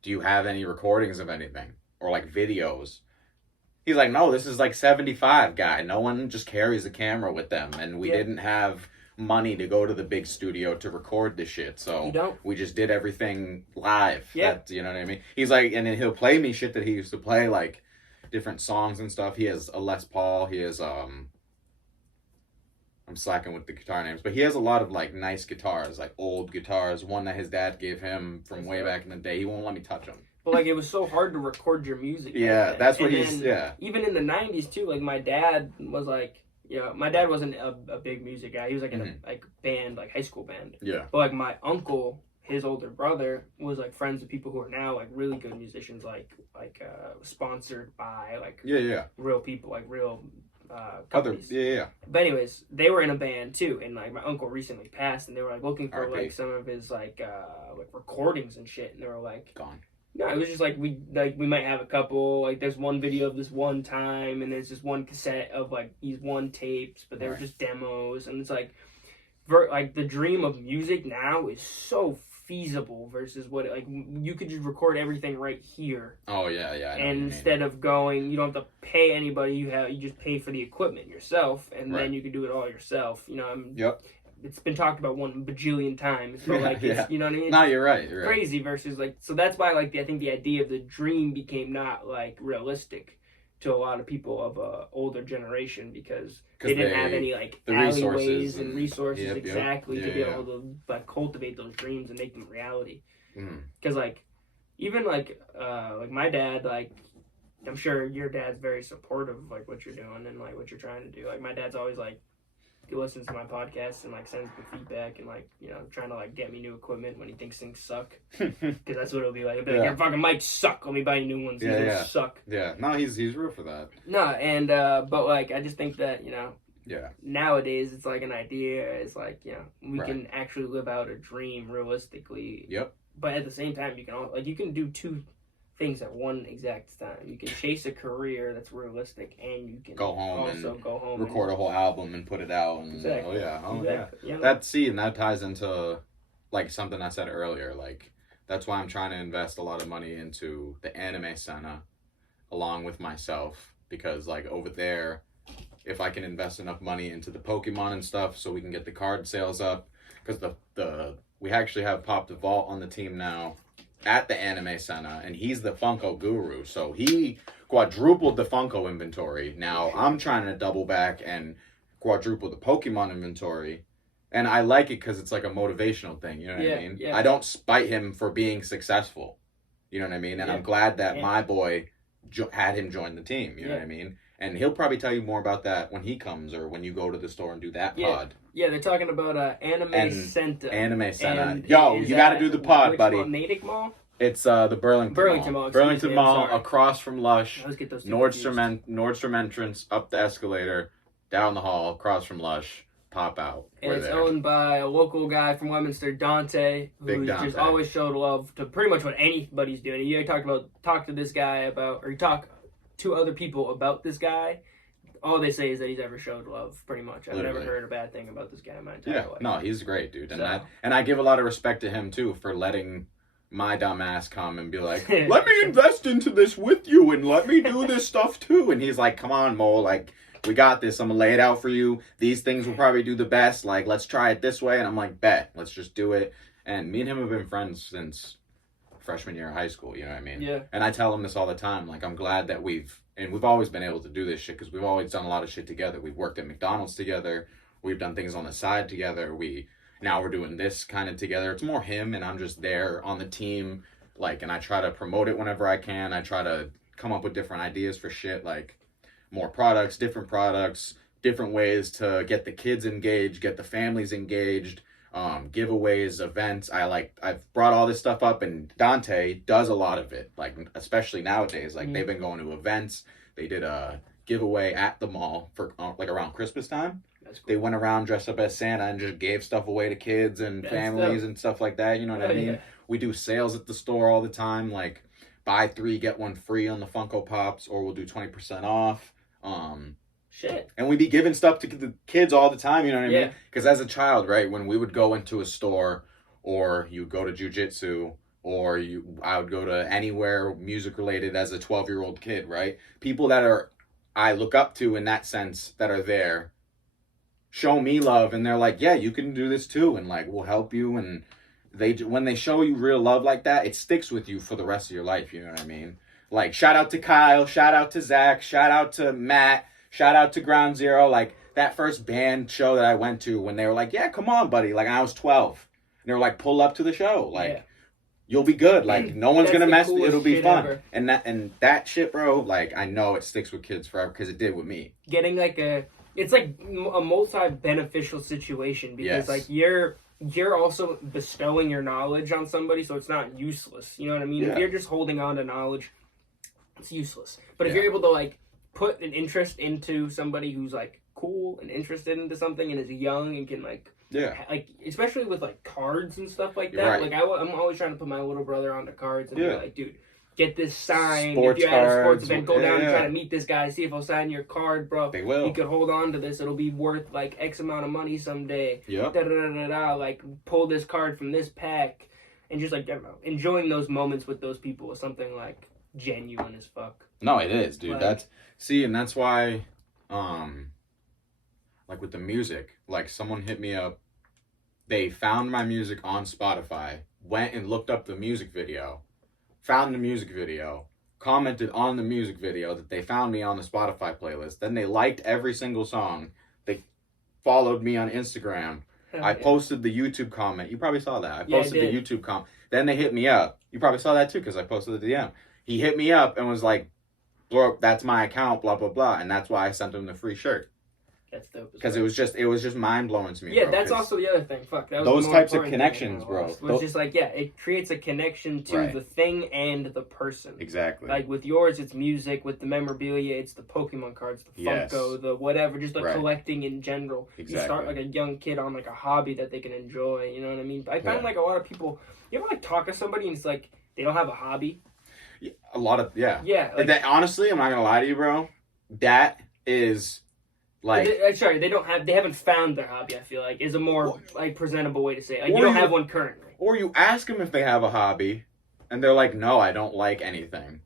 do you have any recordings of anything or like videos? He's like, no, this is like 75 guy. No one just carries a camera with them, and we didn't have money to go to the big studio to record this shit, so we just did everything live. You know what I mean? He's like, and then he'll play me shit that he used to play, like different songs and stuff. He has a Les Paul. He has I'm slacking with the guitar names, but he has a lot of like nice guitars, like old guitars. One that his dad gave him from way back in the day. He won't let me touch them. But like, it was so hard to record your music. Yeah, that's what Even in the 90s too, like my dad was like, my dad wasn't a big music guy. He was like in a like band, like high school band. Yeah. But like my uncle, his older brother, was like friends with people who are now like really good musicians, like sponsored by like real people, like real companies. But anyways, they were in a band too, and like my uncle recently passed, and they were like looking for like some of his like recordings and shit, and they were like gone. No, it was just like we might have a couple. Like there's one video of this one time, and there's this one cassette of like these one tapes, but they were just demos. And it's like, like the dream of music now is so feasible versus what like you could just record everything right here. Oh yeah. And instead of going, you don't have to pay anybody. You just pay for the equipment yourself, and then you can do it all yourself. It's been talked about 1 bajillion times, but like, it's, you know what I mean? No, you're right. Crazy versus like, so that's why like I think the idea of the dream became not like realistic to a lot of people of a older generation, because they didn't have any like alleyways and resources to be able to like cultivate those dreams and make them reality. Because like, even like my dad, like, I'm sure your dad's very supportive of like what you're doing and like what you're trying to do. Like my dad's always like, he listens to my podcast and like sends me feedback and like, you know, trying to like get me new equipment when he thinks things suck. Because that's what it'll be like. He'll be like, your fucking mics suck. Let me buy you new ones. These ones suck. Yeah. No, he's real for that. No, and but like I just think that, you know, nowadays it's like an idea. It's like, you know, we can actually live out a dream realistically. Yep. But at the same time, you can like you can do two things at one exact time. You can chase a career that's realistic, and you can go home and record a whole album and put it out. And exactly. Yeah. That ties into like something I said earlier. Like that's why I'm trying to invest a lot of money into the Anime Senta, along with myself, because like over there, if I can invest enough money into the Pokemon and stuff, so we can get the card sales up, because we actually have Pop the Vault on the team now at the Anime Senta, and he's the Funko guru, so he quadrupled the Funko inventory. Now I'm trying to double back and quadruple the Pokemon inventory, and I like it because it's like a motivational thing, you know what I mean? I don't spite him for being successful, you know what I mean? And I'm glad that my boy had him join the team, you know what I mean? And he'll probably tell you more about that when he comes, or when you go to the store and do that pod. Yeah, they're talking about Anime Senta. Anime Senta. Yo, you got to do the pod, buddy. Natick Mall? It's the Burlington Mall. Burlington Mall, across from Lush. Let's get those Nordstrom entrance, up the escalator, down the hall, across from Lush, pop out. And it's owned by a local guy from Westminster, Dante, who's just always showed love to pretty much what anybody's doing. You talk to this guy about, or you talk to other people about this guy, all they say is that he's ever showed love, pretty much. I've never heard a bad thing about this guy in my entire life. No, he's great, dude. And I give a lot of respect to him, too, for letting my dumb ass come and be like, let me invest into this with you and let me do this stuff, too. And he's like, come on, Mo, like, we got this. I'm going to lay it out for you. These things will probably do the best. Like, let's try it this way. And I'm like, bet. Let's just do it. And me and him have been friends since freshman year of high school, you know what I mean? Yeah. And I tell him this all the time. Like, I'm glad that we've always been able to do this shit, because we've always done a lot of shit together. We've worked at McDonald's together. We've done things on the side together. Now we're doing this kind of together. It's more him, and I'm just there on the team. Like, and I try to promote it whenever I can. I try to come up with different ideas for shit, like more products, different ways to get the kids engaged, get the families engaged, giveaways, events. I've brought all this stuff up, and Dante does a lot of it, like especially nowadays. Like they've been going to events. They did a giveaway at the mall for like around Christmas time. Cool. They went around dressed up as Santa and just gave stuff away to kids and families and stuff like that. You know what I mean? Yeah. We do sales at the store all the time, like buy 3 get 1 free on the Funko Pops, or we'll do 20% off. Shit. And we be giving stuff to the kids all the time, you know what I mean? Because as a child, right, when we would go into a store, or you go to jujitsu, or I would go to anywhere music related as a 12-year-old kid, right? People that I look up to in that sense, that are there, show me love, and they're like, yeah, you can do this too, and like, we'll help you. And when they show you real love like that, it sticks with you for the rest of your life, you know what I mean? Like, shout out to Kyle, shout out to Zach, shout out to Matt, shout out to Ground Zero. Like, that first band show that I went to, when they were like, yeah, come on, buddy. Like, I was 12. And they were like, pull up to the show. Like, you'll be good. Like, no one's going to mess with you. It'll be fun. Ever. And that shit, bro, like, I know it sticks with kids forever, because it did with me. Getting, like, it's like a multi-beneficial situation, because, like, you're also bestowing your knowledge on somebody, so it's not useless. You know what I mean? If you're just holding on to knowledge, it's useless. But if you're able to, like, put an interest into somebody who's like cool and interested into something and is young and can like especially with like cards and stuff like that. Like I'm always trying to put my little brother onto cards and be like, dude, get this signed. If you're at a sports event, go down and try to meet this guy, see if he'll sign your card, bro. They will. You could hold on to this. It'll be worth like X amount of money someday. Like pull this card from this pack, and just like, I don't know, enjoying those moments with those people is something like genuine as fuck. No, it is, dude. Like, that's why, like with the music, like someone hit me up, they found my music on Spotify, went and looked up the music video, found the music video, commented on the music video that they found me on the Spotify playlist. Then they liked every single song. They followed me on Instagram. I posted the YouTube comment. You probably saw that. I posted the YouTube comment. Then they hit me up. You probably saw that too, because I posted the DM. He hit me up and was like, bro, that's my account, blah, blah, blah. And that's why I sent him the free shirt. That's dope. Because it was just mind blowing to me. Yeah, bro, that's also the other thing. Fuck, that was those the more types of important connections, thing bro. was just like, yeah, it creates a connection to Right. the thing and the person. Exactly. Like with yours, it's music. With the memorabilia, it's the Pokemon cards, the Funko, the whatever, just like collecting in general. Exactly. You start like a young kid on like a hobby that they can enjoy. You know what I mean? I find like a lot of people. You ever like talk to somebody and it's like they don't have a hobby. Yeah, a lot of yeah. Like, that, honestly, I'm not gonna lie to you, bro. That is. Like, they haven't found their hobby. I feel like is a more like presentable way to say it. Like you don't have one currently. Or you ask them if they have a hobby, and they're like, "No, I don't like anything."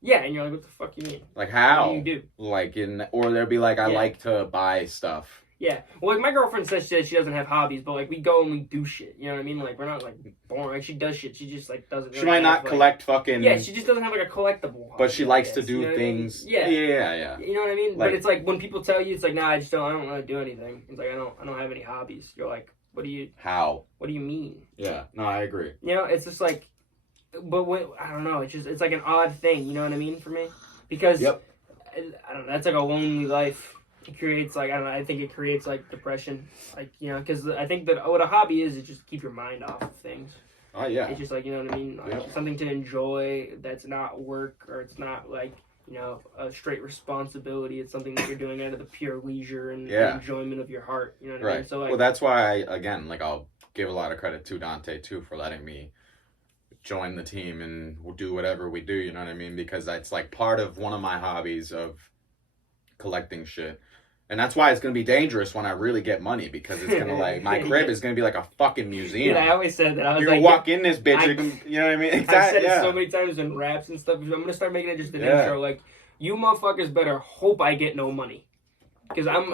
Yeah, and you're like, "What the fuck you mean? Like how? What do you do?" Like or they'll be like, "I like to buy stuff." Yeah, well, like my girlfriend says that she doesn't have hobbies, but like we go and we do shit. You know what I mean? Like we're not like boring. Like she does shit. She just like doesn't. She might not collect fucking. Yeah, she just doesn't have like a collectible. Hobby, but she likes to do things. I mean? Yeah. You know what I mean? Like, but it's like when people tell you, it's like, nah, I don't really do anything. It's like I don't have any hobbies. You're like, what do you? How? What do you mean? Yeah, no, I agree. You know, it's just like, but I don't know. It's like an odd thing. You know what I mean for me? Because I don't know. That's like a lonely life. It creates like, I don't know, I think it creates like depression, like, you know, because I think that what a hobby is just keep your mind off of things. Oh yeah. It's just like, you know what I mean, like something to enjoy that's not work, or it's not like, you know, a straight responsibility. It's something that you're doing out of the pure leisure and the enjoyment of your heart. You know what I mean? So like, well, that's why I'll give a lot of credit to Dante too for letting me join the team and do whatever we do. You know what I mean? Because that's like part of one of my hobbies of collecting shit. And that's why it's going to be dangerous when I really get money, because it's going to like, my crib is going to be like a fucking museum. Yeah, I always said that. I was you're like, going to walk in this bitch, you know what I mean? Exactly, I've said it so many times in raps and stuff. I'm going to start making it just an intro. Like, you motherfuckers better hope I get no money. Because I'm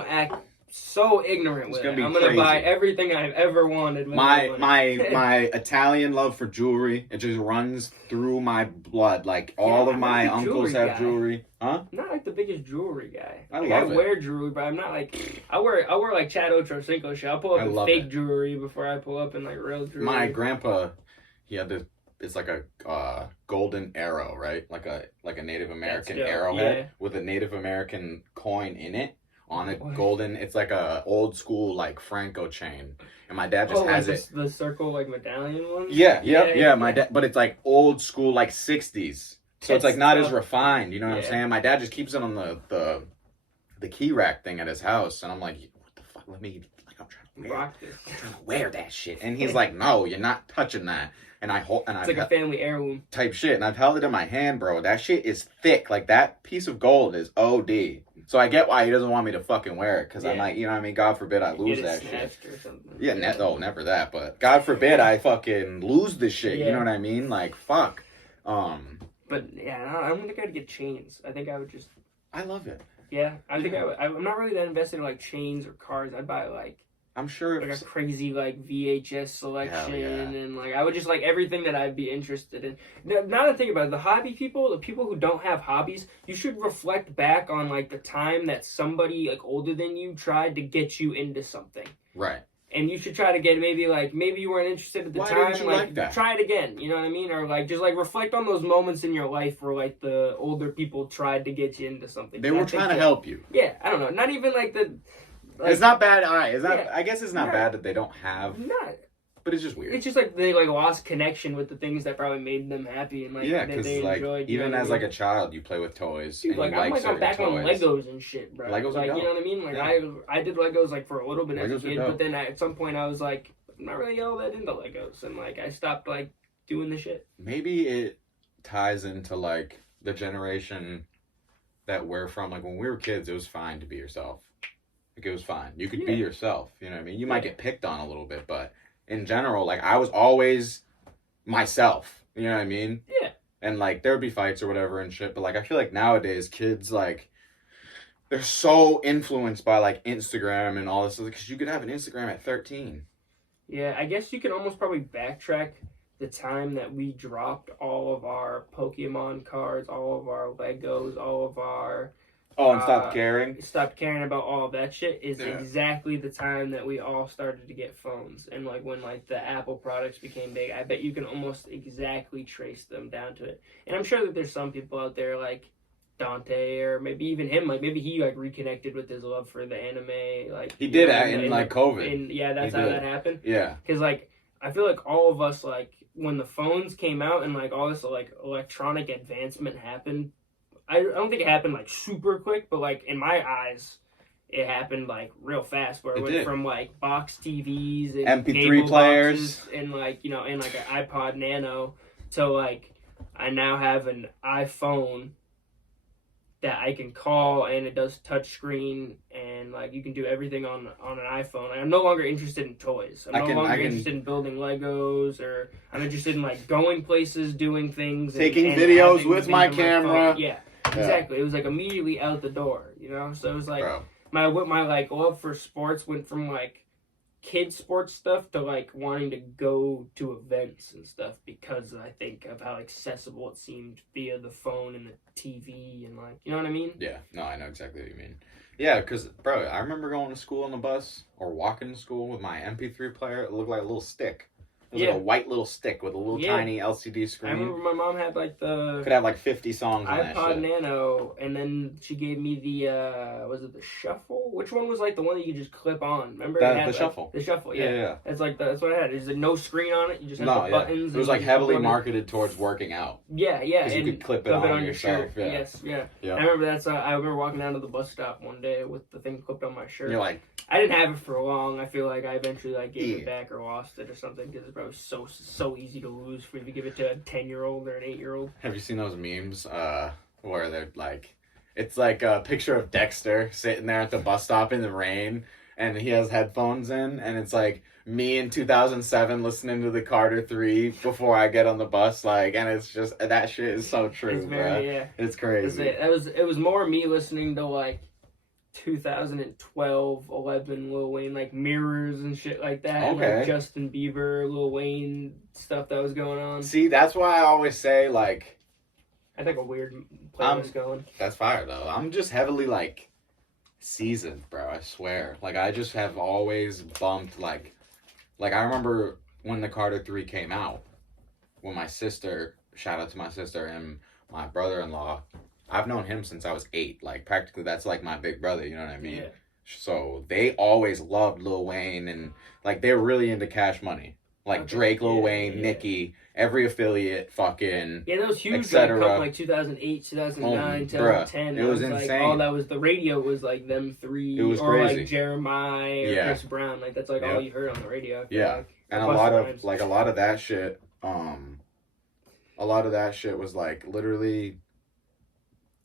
so ignorant with it. I'm going to buy everything I've ever wanted. With my Italian love for jewelry, it just runs through my blood. Like, all of my uncles have jewelry. Huh? I'm not like the biggest jewelry guy. I wear jewelry, but I'm not like, I wear like Chad Ochocinco shit. I'll pull up in fake jewelry before I pull up in like real jewelry. My grandpa, he had this, it's like a golden arrow, right? Like a Native American arrowhead with a Native American coin in it. On a golden, it's like a old school like Franco chain, and my dad just has it. The circle like medallion one. Yeah. My dad, but it's like old school like 60s, so it's like not as refined. You know what I'm saying? My dad just keeps it on the key rack thing at his house, and I'm like, what the fuck? Let me like I'm trying to wear that shit, and he's like, no, you're not touching that. And it's like a family heirloom type shit, and I've held it in my hand, bro. That shit is thick. Like that piece of gold is OD. So I get why he doesn't want me to fucking wear it, because I'm like, you know what I mean? God forbid I lose that shit. Or something. Yeah, never that, but God forbid I fucking lose this shit. You know what I mean? Like, fuck. But yeah, I'm gonna gotta get chains. I think I would just. I love it. Yeah, I think I would. I'm not really that invested in like chains or cars. I'd buy like. I'm sure like a crazy like VHS selection and like I would just like everything that I'd be interested in. Now to think about it, the hobby people, the people who don't have hobbies, you should reflect back on like the time that somebody like older than you tried to get you into something. Right. And you should try to get maybe you weren't interested at the time. Didn't you like that? Try it again. You know what I mean? Or like just like reflect on those moments in your life where like the older people tried to get you into something. They were trying to help you. Yeah, I don't know. Not even like the. Like, it's not bad. All right, it's not. I guess it's not bad that they don't have. But it's just weird. It's just like they like lost connection with the things that probably made them happy and like because they like enjoyed. Even as like a child, you play with toys. Dude, and I'm back on Legos and shit, bro. Legos like you know what I mean? Like I did Legos like for a little bit as a kid, but then at some point I was like I'm not really all that into Legos, and like I stopped like doing the shit. Maybe it ties into like the generation that we're from. Like when we were kids, it was fine to be yourself. Like, it was fine. You could be yourself. You know what I mean? You might get picked on a little bit, but in general, like, I was always myself. You know what I mean? Yeah. And, like, there would be fights or whatever and shit, but, like, I feel like nowadays kids, like, they're so influenced by, like, Instagram and all this. Because you could have an Instagram at 13. Yeah, I guess you can almost probably backtrack the time that we dropped all of our Pokemon cards, all of our Legos, all of our... Oh, and stopped caring? Stopped caring about all of that shit is exactly the time that we all started to get phones. And, like, when, like, the Apple products became big, I bet you can almost exactly trace them down to it. And I'm sure that there's some people out there, like, Dante, or maybe even him, like maybe he like reconnected with his love for the anime, like He did in like COVID. That's He how did. that happened. Yeah. Because like I feel like all of us, like when the phones came out and like all this like electronic advancement happened, I don't think it happened like super quick, but like in my eyes, it happened like real fast. Where it went from like box TVs and MP3 players and like and like an iPod Nano to like I now have an iPhone that I can call, and it does touch screen, and like you can do everything on an iPhone. Like, I'm no longer interested in toys. I'm no longer interested in building Legos, or I'm interested in like going places, doing things, taking videos with my camera. Yeah, exactly. It was like immediately out the door, So it was like my like love for sports went from like kids sports stuff to like wanting to go to events and stuff, because I think of how accessible it seemed via the phone and the TV, and like, you know what I mean? Yeah, no, I know exactly what you mean. Yeah, because bro, I remember going to school on the bus or walking to school with my MP3 player. It looked like a little stick. It was like a white little stick with a little tiny LCD screen. I remember my mom had like the... Could have like 50 songs on that shit. iPod Nano, and then she gave me the, was it the Shuffle? Which one was like the one that you could just clip on? Remember? The Shuffle. The Shuffle, yeah. That's like, that's what I had. There's like no screen on it. You just had the buttons. It was like heavily marketed towards working out. Yeah. Because you could clip it on yourself. Shirt. Yes, yeah. I remember I remember walking down to the bus stop one day with the thing clipped on my shirt. You're like... I didn't have it for long. I feel like I eventually like gave it back or lost it or something, because it's probably so easy to lose for you to give it to a 10-year-old or an 8-year-old. Have you seen those memes where they're like, it's like a picture of Dexter sitting there at the bus stop in the rain, and he has headphones in, and it's like me in 2007 listening to the Carter 3 before I get on the bus, like, and it's just, that shit is so true, bro. It's crazy. It was more me listening to like 2012, 11 Lil Wayne, like Mirrors and shit like that. Okay. And, like, Justin Bieber, Lil Wayne stuff that was going on. See, that's why I always say, like... I think a weird playlist going. That's fire, though. I'm just heavily, like, seasoned, bro, I swear. Like, I just have always bumped, like, I remember when the Carter 3 came out, when my sister, shout out to my sister and my brother-in-law, I've known him since I was 8. Like, practically, that's like my big brother, you know what I mean? Yeah. So, they always loved Lil Wayne, and, like, they're really into Cash Money. Like, Drake, Lil Wayne, Nicki, every affiliate, fucking, yeah, that was huge, like 2008, 2009, 2010. It was insane. Like, all that was, the radio was, like, them three. It was or, crazy. Like, Jeremiah or Chris Brown. Like, that's, like, all you heard on the radio. Yeah. And a lot of that shit, was, like, literally...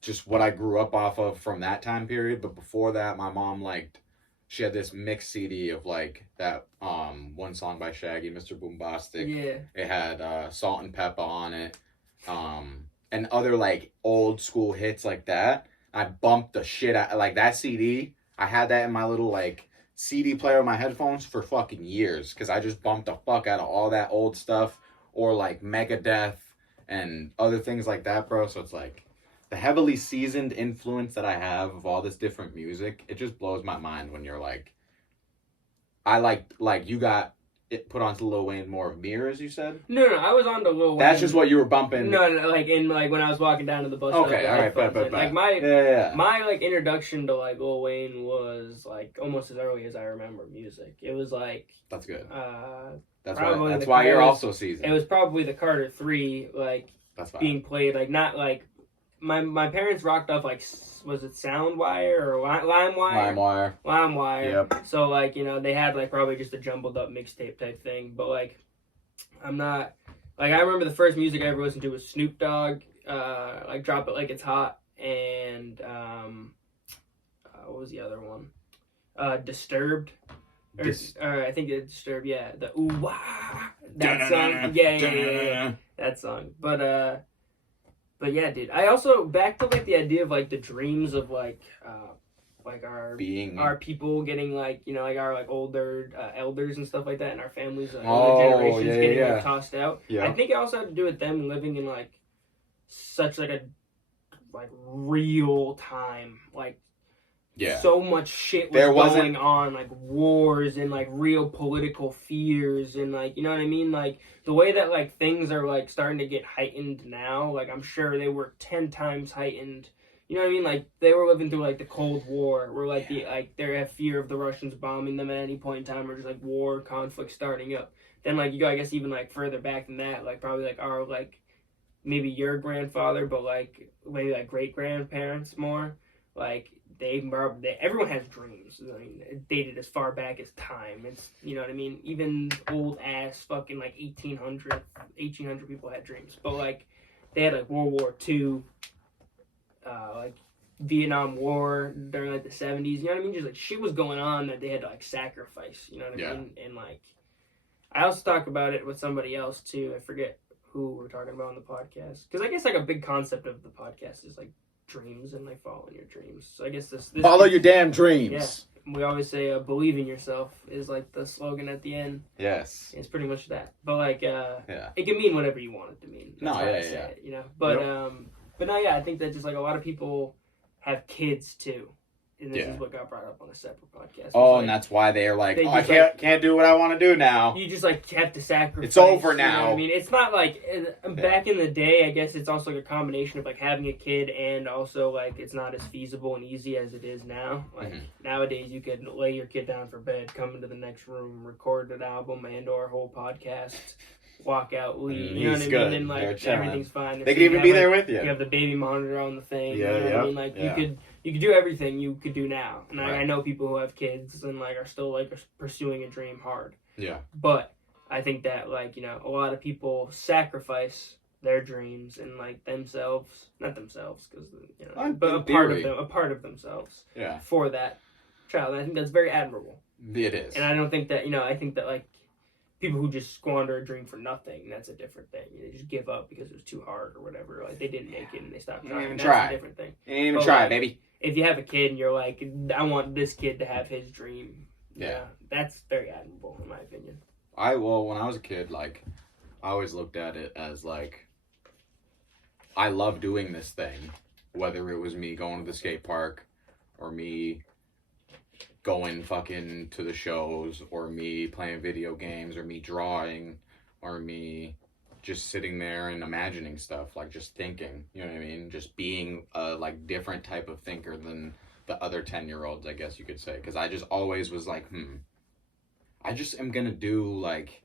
just what I grew up off of from that time period. But before that, my mom she had this mix CD of like that one song by Shaggy, Mr. Boombastic. Yeah. It had Salt and Pepper on it. And other like old school hits like that. I bumped the shit out, like that CD. I had that in my little like CD player on my headphones for fucking years, because I just bumped the fuck out of all that old stuff, or like Megadeth and other things like that, bro. So it's like, the heavily seasoned influence that I have of all this different music, it just blows my mind when you're like, I like you got it put onto Lil Wayne more of Mirrors, you said? No, I was on to Lil Wayne. That's just what you were bumping. No, like when I was walking down to the bus. Okay, all right, but like my like introduction to like Lil Wayne was like almost as early as I remember music. It was like, that's good. That's probably why you're also seasoned. It was probably the Carter 3, like being played, like not like. My parents rocked off, like, was it Soundwire or LimeWire? LimeWire. Yep. So, like, they had, like, probably just a jumbled up mixtape type thing. But, like, I'm not... Like, I remember the first music I ever listened to was Snoop Dogg, like, Drop It Like It's Hot, and, what was the other one? Disturbed. Or I think it's Disturbed, yeah. The Ooh Wah! That song. Yeah. That song. But yeah, dude. I also back to like the idea of like the dreams of like our people getting like like our like older elders and stuff like that, and our families and older generations getting like tossed out. Yeah. I think it also had to do with them living in like such like a like real time, like so much shit was going on, like wars and like real political fears and like, you know what I mean? Like the way that like things are like starting to get heightened now, like I'm sure they were 10 times heightened, You know what I mean? Like, they were living through, like, the Cold War, where, like, they have fear of the Russians bombing them at any point in time, or just, like, war, conflict starting up. Then, like, you go, I guess, even, like, further back than that, like, probably, like, our, like, maybe your grandfather, but, like, maybe, like, great-grandparents more. Like, everyone has dreams. I mean, it dated as far back as time. It's, you know what I mean? Even old-ass fucking, like, 1800 people had dreams. But, like, they had, like, World War II, like Vietnam War during like the 70s, you know what I mean? Just like shit was going on that they had to like sacrifice, you know what I mean? And like, I also talk about it with somebody else too. I forget who we're talking about on the podcast, because I guess like a big concept of the podcast is like dreams and like following your dreams. So I guess this follow your damn dreams. Yeah, we always say believe in yourself is like the slogan at the end. Yes, it's pretty much that. But like, it can mean whatever you want it to mean. That's how I say it, you know. But But no, yeah, I think that just like a lot of people have kids too, and this is what got brought up on a separate podcast. Oh, like, and that's why they're like, they I can't do what I want to do now. You just like have to sacrifice. It's over now. You know what I mean, it's not like back in the day. I guess it's also like a combination of like having a kid and also like it's not as feasible and easy as it is now. Like nowadays, you could lay your kid down for bed, come into the next room, record an album and/or a whole podcast. Walk out, leave. You know what I mean? And like everything's fine. They could even be there with you. You have the baby monitor on the thing. Yeah, you know what I mean? Like you could do everything you could do now. And I know people who have kids and like are still like pursuing a dream hard. Yeah. But I think that like, you know, a lot of people sacrifice their dreams and like not themselves because you know, but a part of themselves. Yeah. For that child. And I think that's very admirable. It is. And I don't think that, you know, I think that like people who just squander a dream for nothing, that's a different thing. You know, they just give up because it was too hard or whatever. Like, they didn't make it and they stopped trying. That's a different thing. You didn't even try, baby. If you have a kid and you're like, I want this kid to have his dream. Yeah. That's very admirable, in my opinion. When I was a kid, like, I always looked at it as, like, I love doing this thing. Whether it was me going to the skate park or me going fucking to the shows or me playing video games or me drawing or me just sitting there and imagining stuff, like just thinking, you know what I mean? Just being a like different type of thinker than the other 10-year-olds, I guess you could say. Because I just always was like, I just am gonna do like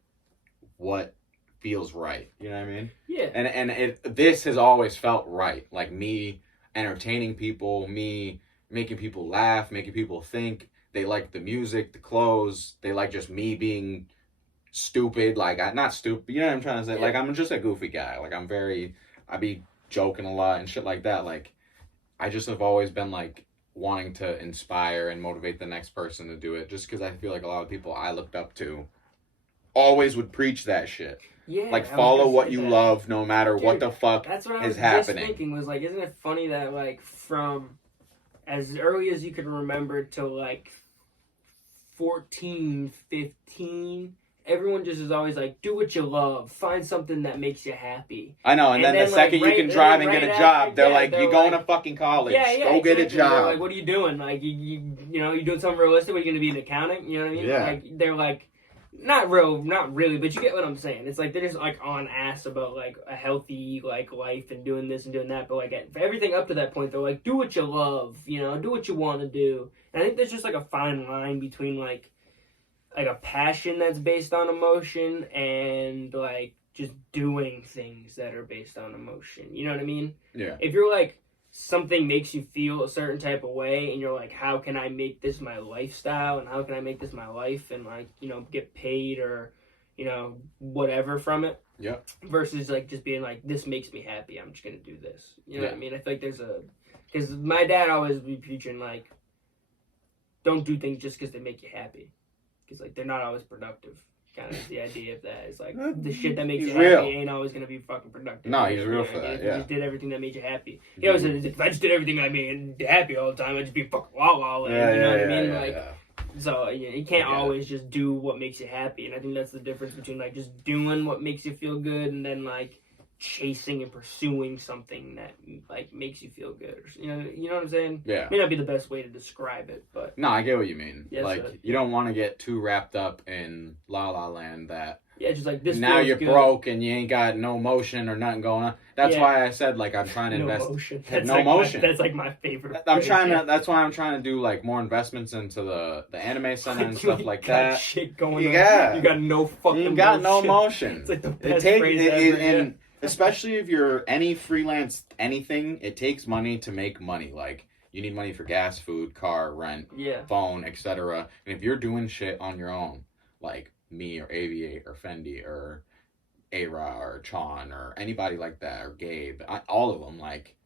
what feels right. You know what I mean? Yeah. And this has always felt right. Like me entertaining people, me making people laugh, making people think. They like the music, the clothes. They like just me being stupid. Like, not stupid. You know what I'm trying to say? Yeah. Like, I'm just a goofy guy. Like, I be joking a lot and shit like that. Like, I just have always been, like, wanting to inspire and motivate the next person to do it. Just because I feel like a lot of people I looked up to always would preach that shit. Yeah. Like, follow what you love no matter what the fuck is happening. That's what I was just thinking was, like, isn't it funny that, like, from as early as you can remember to, like, 14, 15, everyone just is always like, do what you love, find something that makes you happy. I know, and then the second you can drive and get a job, they're like, you're going to fucking college. Go get a job. They're like, what are you doing? Like, you know, you doing something realistic? Are you going to be an accountant? You know what I mean? Yeah. Like, they're like, not really, but you get what I'm saying. It's like, they're just like on ass about like a healthy like life and doing this and doing that, but like everything up to that point, they're like, do what you love, you know, do what you want to do. And I think there's just like a fine line between like a passion that's based on emotion and like just doing things that are based on emotion. You know what I mean? Yeah. If you're like, something makes you feel a certain type of way and you're like, how can I make this my lifestyle and how can I make this my life and like, you know, get paid or, you know, whatever from it. Yeah. Versus like just being like, this makes me happy, I'm just gonna do this. You know what I mean? I feel like because my dad always be preaching like, don't do things just because they make you happy. Because like they're not always productive. Kind of the idea of that is like the shit that makes you happy ain't always gonna be fucking productive. No, he's real for that. If you just did everything that made you happy. He always said, if I just did everything that made me happy all the time, I'd just be fucking la land. You know what I mean? Like, so you can't always just do what makes you happy. And I think that's the difference between like just doing what makes you feel good and then like chasing and pursuing something that like makes you feel good. You know what I'm saying? Yeah. May not be the best way to describe it, but no, I get what you mean. Yes, like you don't want to get too wrapped up in La La Land that Yeah, just like this. Now feels you're good. broke and you ain't got no motion or nothing going on. That's why I said like I'm trying to invest. Motion. That's no like motion. That's like my favorite. That's why I'm trying to do like more investments into the Anime Senta and stuff like that. Shit going on. Yeah. You got no fucking. You got no motion. It's like the best phrase ever. And especially if you're any freelance anything, it takes money to make money. Like you need money for gas, food, car, rent, phone, etc. And if you're doing shit on your own, like me or Aviate or Fendi or A.Ra or Chon or anybody like that or Gabe, all of them, like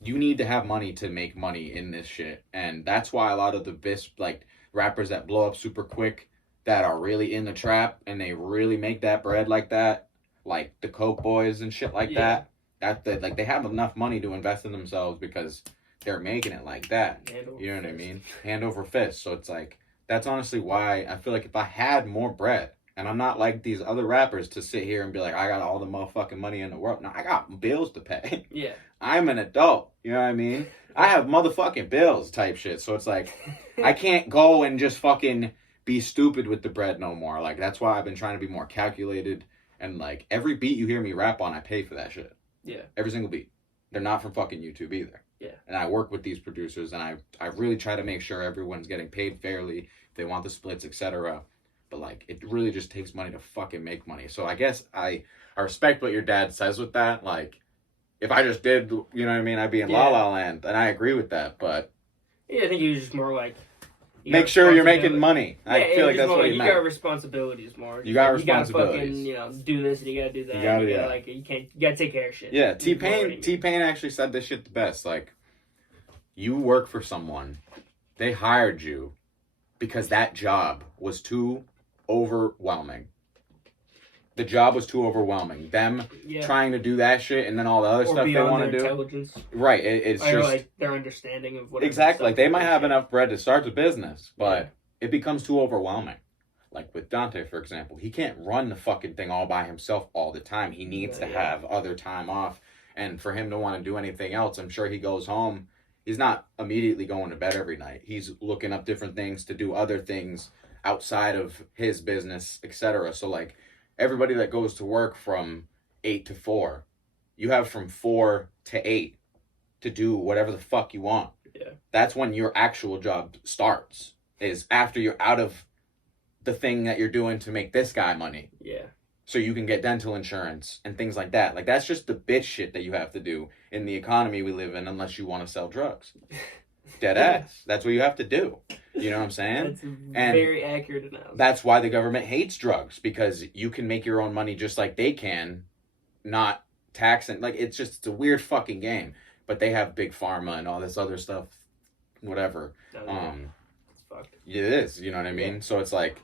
you need to have money to make money in this shit. And that's why a lot of the like rappers that blow up super quick that are really in the trap and they really make that bread like that, like the Coke Boys and shit like that, like they have enough money to invest in themselves because they're making it like that. You know what I mean? Hand over fist. So it's like, that's honestly why I feel like if I had more bread, and I'm not like these other rappers to sit here and be like, I got all the motherfucking money in the world. No, I got bills to pay. Yeah. I'm an adult. You know what I mean? I have motherfucking bills type shit. So it's like, I can't go and just fucking be stupid with the bread no more. Like, that's why I've been trying to be more calculated. And like, every beat you hear me rap on, I pay for that shit. Yeah. Every single beat. They're not from fucking YouTube either. Yeah. And I work with these producers and I really try to make sure everyone's getting paid fairly. If they want the splits, etc. But like, it really just takes money to fucking make money. So I guess I respect what your dad says with that. Like, if I just did, you know what I mean, I'd be in La La Land, and I agree with that. But yeah, I think he was just more like, make sure you're making money. I feel like that's what he meant. You got responsibilities more. You got responsibilities. You gotta fucking, do this and you gotta do that. You gotta take care of shit. Yeah, T-Pain actually said this shit the best. Like, you work for someone, they hired you because that job was too overwhelming. The job was too overwhelming. Them trying to do that shit and then all the other stuff they want to do. Intelligence. Right. It's just like their understanding of what. Exactly. Like they might have enough bread to start the business, but it becomes too overwhelming. Like with Dante, for example, he can't run the fucking thing all by himself all the time. He needs to have other time off. And for him to want to do anything else, I'm sure he goes home. He's not immediately going to bed every night. He's looking up different things to do other things outside of his business, etc. So like everybody that goes to work from 8 to 4, you have from 4 to 8 to do whatever the fuck you want. Yeah. That's when your actual job starts, is after you're out of the thing that you're doing to make this guy money. Yeah. So you can get dental insurance and things like that. Like, that's just the bitch shit that you have to do in the economy we live in, unless you want to sell drugs. Dead ass. That's what you have to do. You know what I'm saying? That's very accurate analysis. That's why the government hates drugs, because you can make your own money just like they can, not taxing. Like, it's a weird fucking game. But they have big pharma and all this other stuff, whatever. It's fucked. It is, you know what I mean? So it's like,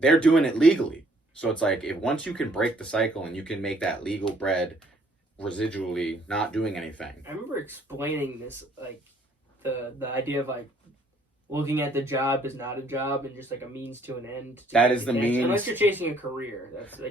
they're doing it legally. So it's like, if once you can break the cycle and you can make that legal bread residually not doing anything. I remember explaining this, like, the idea of, like, looking at the job as not a job and just, like, a means to an end. That is the means. Unless you're chasing a career.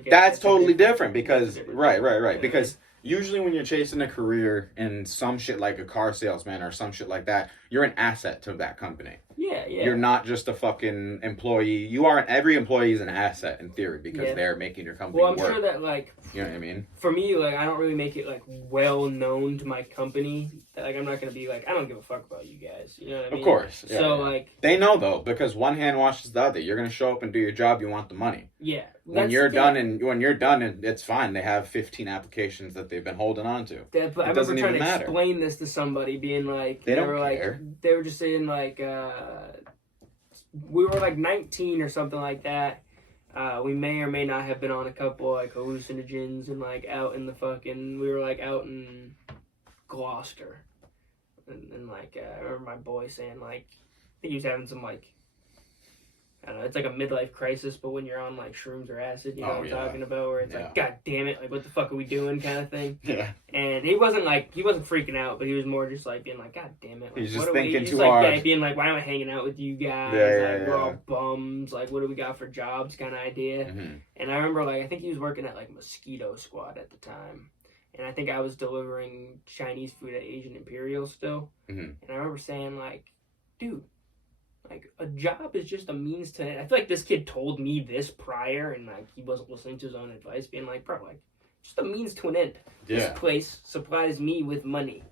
That's totally different because, right. Yeah. Because usually when you're chasing a career in some shit like a car salesman or some shit like that, you're an asset to that company. Yeah. You're not just a fucking employee. You aren't. Every employee is an asset in theory because they're making your company work. Well, I'm sure that, like, you know what I mean? For me, like, I don't really make it, like, well known to my company. Like, I'm not going to be like, I don't give a fuck about you guys. You know what I mean? Of course. Yeah, so, like... They know, though, because one hand washes the other. You're going to show up and do your job. You want the money. Yeah. When you're done, and it's fine. They have 15 applications that they've been holding on to. But I remember trying to explain this to somebody, being like... They don't care. Like, they were just saying, like, we were, like, 19 or something like that. We may or may not have been on a couple, like, hallucinogens and, like, out in the fucking... We were, like, out in Gloucester. And like, I remember my boy saying, like, I think he was having some, like... I don't know, it's like a midlife crisis, but when you're on, like, shrooms or acid, you know what I'm talking about? Where it's like, God damn it, like, what the fuck are we doing kind of thing. Yeah. And he wasn't freaking out, but he was more just, like, being like, God damn it. Like, he's just thinking too hard. Yeah, being like, why am I hanging out with you guys? We're all bums. Like, what do we got for jobs kind of idea. Mm-hmm. And I remember, like, I think he was working at, like, Mosquito Squad at the time. And I think I was delivering Chinese food at Asian Imperial still. Mm-hmm. And I remember saying, like, dude, like a job is just a means to. I feel like this kid told me this prior, and like he wasn't listening to his own advice, being like, bro, like just a means to an end. Yeah. This place supplies me with money.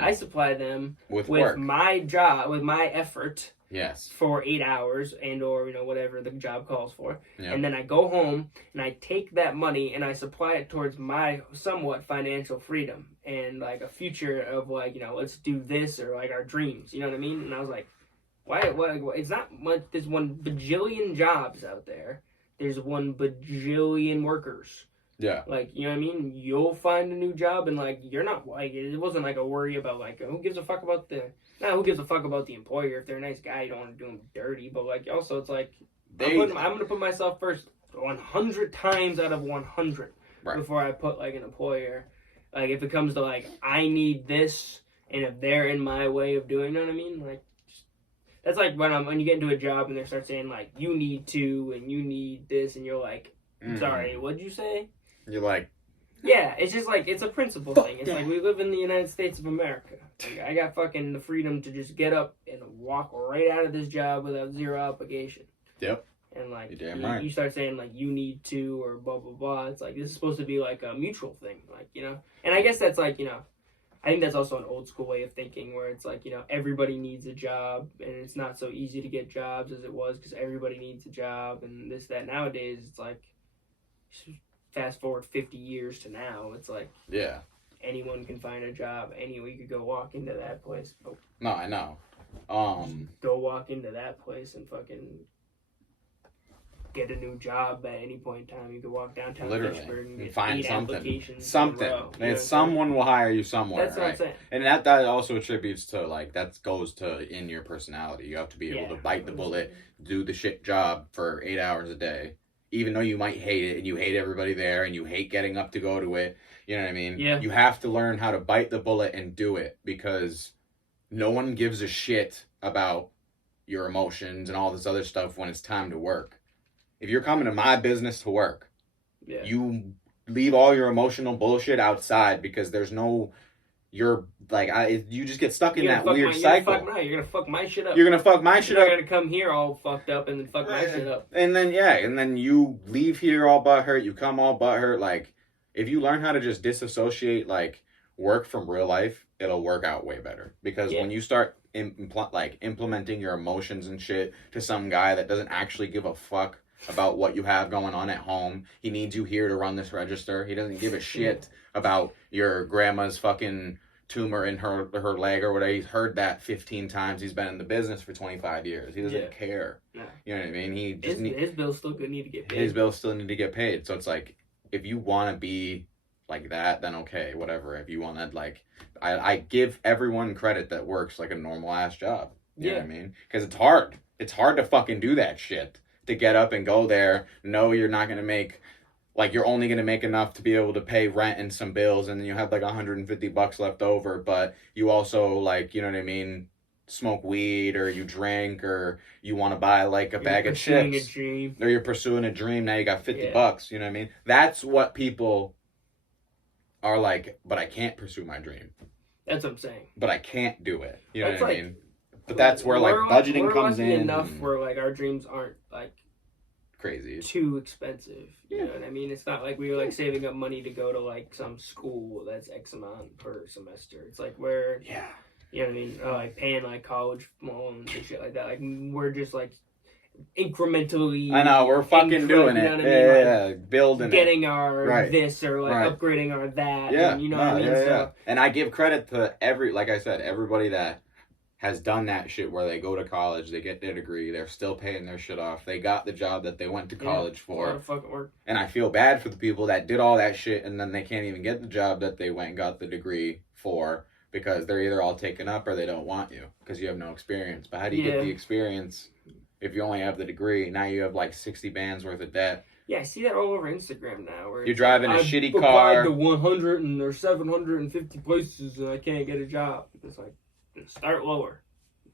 I supply them with my job, with my effort. Yes. For 8 hours and or whatever the job calls for, Yep. and then I go home and I take that money and I supply it towards my somewhat financial freedom and like a future of like let's do this or like our dreams. You know what I mean? And I was like, why? It's not much. There's 1 bajillion jobs out there. There's 1 bajillion workers. Yeah. Like, you know what I mean? You'll find a new job and like you're not like it wasn't like a worry about like who gives a fuck about who gives a fuck about the employer. If they're a nice guy, you don't want to do them dirty. But like also it's like I'm gonna put myself first 100 times out of 100 before I put like an employer. Like if it comes to like I need this and if they're in my way of doing, you know what I mean? Like that's like when you get into a job and they start saying like you need to and you need this and you're like, sorry, what'd you say? You're like, yeah, it's just like, it's a principle thing. It's like, we live in the United States of America. Like, I got fucking the freedom to just get up and walk right out of this job without 0 obligation. Yep. And like, you're damn right. You start saying like, you need to, or blah, blah, blah. It's like, this is supposed to be like a mutual thing. Like, and I guess that's like, I think that's also an old school way of thinking where it's like, everybody needs a job and it's not so easy to get jobs as it was because everybody needs a job and this, that. Nowadays, it's like, fast forward 50 years to now, it's like anyone can find a job. You could go walk into that place. No, I know. Go walk into that place and fucking get a new job at any point in time. You could walk downtown Pittsburgh and find something. Someone will hire you somewhere. That's what I'm saying. And that also attributes to like that goes to in your personality. You have to be able to bite the bullet, do the shit job for 8 hours a day. Even though you might hate it and you hate everybody there and you hate getting up to go to it, you know what I mean? Yeah. You have to learn how to bite the bullet and do it because no one gives a shit about your emotions and all this other stuff when it's time to work. If you're coming to my business to work, you leave all your emotional bullshit outside because there's no... you just get stuck in that weird cycle. You're gonna fuck my shit up. You're gonna fuck my shit up. You're gonna come here all fucked up and then fuck my shit up. And then you leave here all butthurt. You come all butthurt. Like, if you learn how to just disassociate like work from real life, it'll work out way better. Because when you start implementing your emotions and shit to some guy that doesn't actually give a fuck about what you have going on at home, he needs you here to run this register. He doesn't give a shit about your grandma's fucking tumor in her leg or whatever. He's heard that 15 times. He's been in the business for 25 years. He doesn't care. No. You know what I mean? His bills still need to get paid. His bills still need to get paid. So it's like, if you want to be like that, then okay, whatever. If you want to like, I give everyone credit that works like a normal ass job. You know what I mean? Because it's hard. It's hard to fucking do that shit. To get up and go there, know you're not going to make... Like, you're only going to make enough to be able to pay rent and some bills, and then you have, like, $150 left over, but you also, like, you know what I mean, smoke weed, or you drink, or you want to buy, like, a bag of chips. Or you're pursuing a dream, now you got $50, you know what I mean? That's what people are like, but I can't pursue my dream. That's what I'm saying. But I can't do it, you know what I mean? But that's where, like, budgeting comes in. We're lucky enough where, like, our dreams aren't, like... crazy. Too expensive. You know what I mean? It's not like we were like saving up money to go to like some school that's X amount per semester. It's like we're you know what I mean? Like paying like college loans and shit like that. Like we're just like incrementally. I know we're fucking doing it. You know what I mean? Building getting our this or like upgrading our that. Yeah, and, you know what I mean? So, and I give credit to like I said, everybody that has done that shit where they go to college, they get their degree, they're still paying their shit off. They got the job that they went to college for. A lot of fucking work. And I feel bad for the people that did all that shit and then they can't even get the job that they went and got the degree for because they're either all taken up or they don't want you because you have no experience. But how do you get the experience if you only have the degree? Now you have like 60 bands worth of debt. Yeah, I see that all over Instagram now. Where you're driving a shitty car. I applied to 100 and there's 750 places and I can't get a job. It's like, start lower.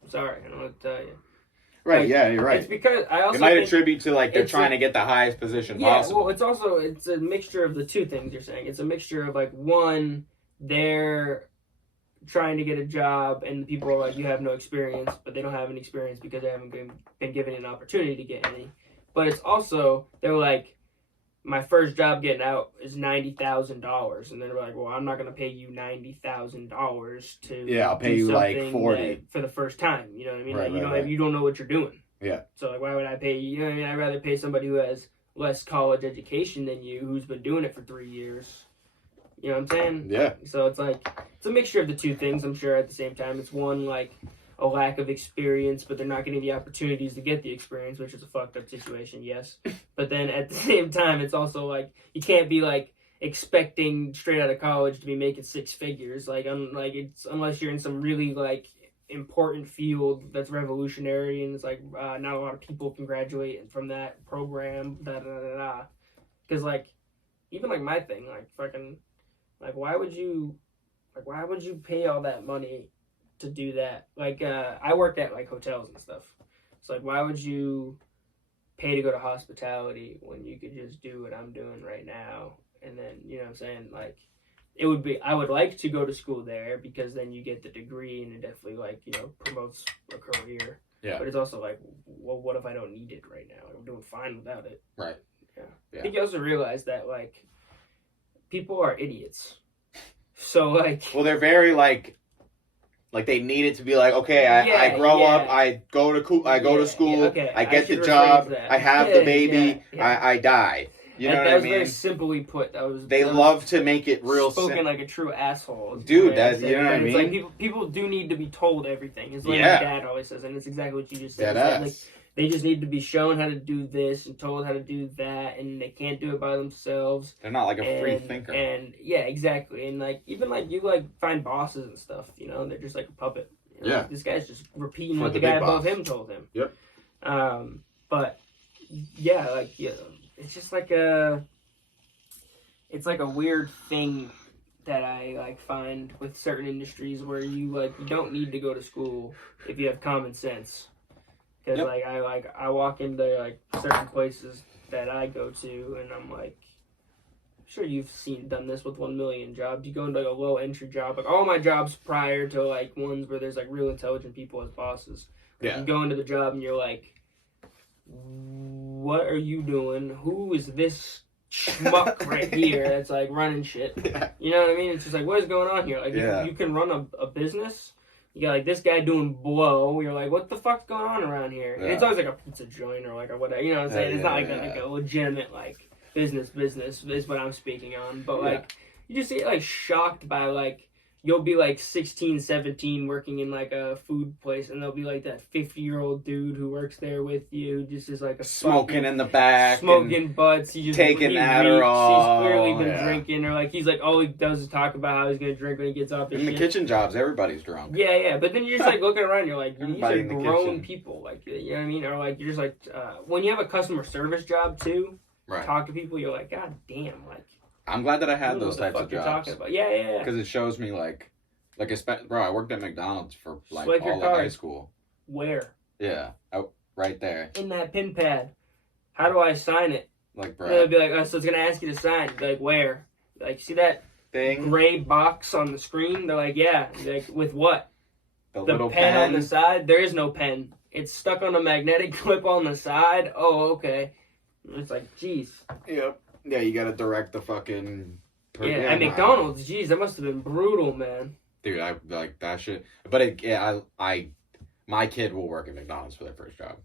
I'm sorry, I don't know what to tell you. Right, you're right. It's because I also it might attribute to like they're trying to get the highest position possible. Well, it's a mixture of the two things you're saying. It's a mixture of like one, they're trying to get a job, and the people are like, you have no experience, but they don't have any experience because they haven't been given an opportunity to get any. But it's also, they're like, my first job getting out is $90,000, and they're like, well, I'm not gonna pay you $90,000 to I'll pay you like 40 for the first time. You know what I mean? Right, like, right. you don't know what you're doing. Yeah. So like, why would I pay you? You know what I mean? I'd rather pay somebody who has less college education than you, who's been doing it for 3 years. You know what I'm saying? Yeah. So it's like, it's a mixture of the two things, I'm sure, at the same time. It's one, like, a lack of experience, but they're not getting the opportunities to get the experience, which is a fucked up situation, yes. But then at the same time, it's also like, you can't be like expecting straight out of college to be making 6 figures. Like, it's unless you're in some really like important field that's revolutionary, and it's like not a lot of people can graduate from that program. Because like, even like my thing, like fucking, like why would you pay all that money to do that? Like, I work at like hotels and stuff. So like, why would you pay to go to hospitality when you could just do what I'm doing right now? And then, you know what I'm saying? Like, I would like to go to school there because then you get the degree and it definitely like, you know, promotes a career. Yeah. But it's also like, well, what if I don't need it right now? I'm doing fine without it. Right. Yeah. I think you also realize that like, people are idiots. So like, well, they're very like they need it to be like, okay, I grow up, I go to school, okay. I get the job, I have the baby, I die. You know what I mean? That was very simply put. They love to make it real spoken like a true asshole. Dude, that's, you know what I mean? It's like people do need to be told everything. It's like my dad always says, and it's exactly what you just said. Like, they just need to be shown how to do this and told how to do that, and they can't do it by themselves. They're not like a free thinker. And yeah, exactly. And like, even like you like find bosses and stuff, you know, they're just like a puppet. You know? Yeah. Like, this guy's just repeating what the guy above him told him. Yep. But yeah, like, yeah, it's just like it's like a weird thing that I like find with certain industries where you don't need to go to school if you have common sense. Because I walk into like certain places that I go to, and I'm like, I'm sure you've done this with 1 million jobs. You go into like a low entry job, like all my jobs prior to like ones where there's like real intelligent people as bosses. Like, you go into the job and you're like, what are you doing? Who is this schmuck right here that's like running shit? You know what I mean? It's just like, what is going on here? Like, you can run a business. You got like this guy doing blow. You're like, what the fuck's going on around here? And it's always like a pizza joint or like a whatever. You know what I'm saying? It's not like a legitimate like business is what I'm speaking on. But like, you just get like shocked by like, you'll be like 16, 17 working in like a food place, and there'll be like that 50-year-old dude who works there with you who just is like a smoking in the back, smoking butts. He just taking Adderall. He's clearly been drinking, or like he's like all he does is talk about how he's gonna drink when he gets off his in the kitchen jobs. Everybody's drunk. Yeah. But then you're just like looking around, you're like, these are grown people, like, you know what I mean? Or like, you're just like, when you have a customer service job too, talk to people, you're like, god damn, like. I'm glad that I had those types of jobs. Yeah. Because it shows me bro, I worked at McDonald's for like all of high school. Where? Yeah, right there. In that pin pad. How do I sign it? Like, bro. They'll be like, oh, so it's gonna ask you to sign. Like, where? Like, see that thing? Gray box on the screen? They're like, yeah. Like, with what? The little pen on the side? There is no pen. It's stuck on a magnetic clip on the side. Oh, okay. It's like, jeez. Yep. Yeah, you gotta direct the fucking... at McDonald's, jeez, that must have been brutal, man. Dude, I like that shit. But my kid will work at McDonald's for their first job.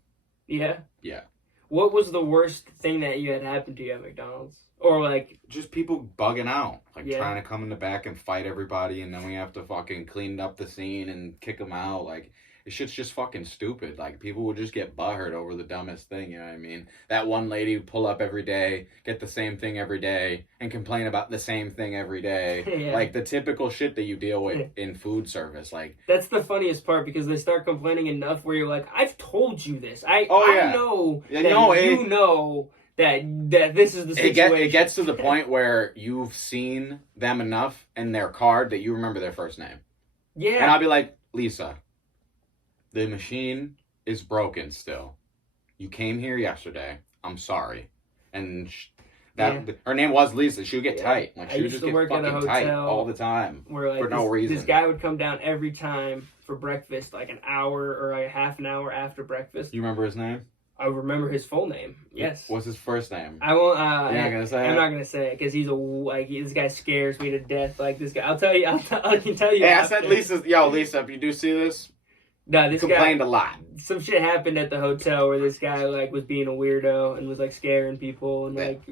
Yeah? Yeah. What was the worst thing that you had happen to you at McDonald's? Or like... Just people bugging out. Like trying to come in the back and fight everybody, and then we have to fucking clean up the scene and kick them out. Like... This shit's just fucking stupid. Like, people will just get butthurt over the dumbest thing, you know what I mean? That one lady would pull up every day, get the same thing every day, and complain about the same thing every day. Like, the typical shit that you deal with in food service. Like, that's the funniest part, because they start complaining enough where you're like, I've told you this. I know that you know that this is the situation. It gets to the point where you've seen them enough in their card that you remember their first name. Yeah. And I'll be like, Lisa... The machine is broken still. You came here yesterday. I'm sorry. And Her name was Lisa. She would get tight. Like, I she would used just to get work at a fucking tight hotel all the time where like for no reason. This guy would come down every time for breakfast, like an hour or like a half an hour after breakfast. You remember his name? I remember his full name. Yes. What's his first name? I won't. You're not gonna say I'm it? not gonna say it because this guy scares me to death. Like this guy, I'll tell you. I can tell you. Hey, I said Lisa. Yo, Lisa, if you do see this, no, this complained guy, a lot. Some shit happened at the hotel where this guy like was being a weirdo and was like scaring people and like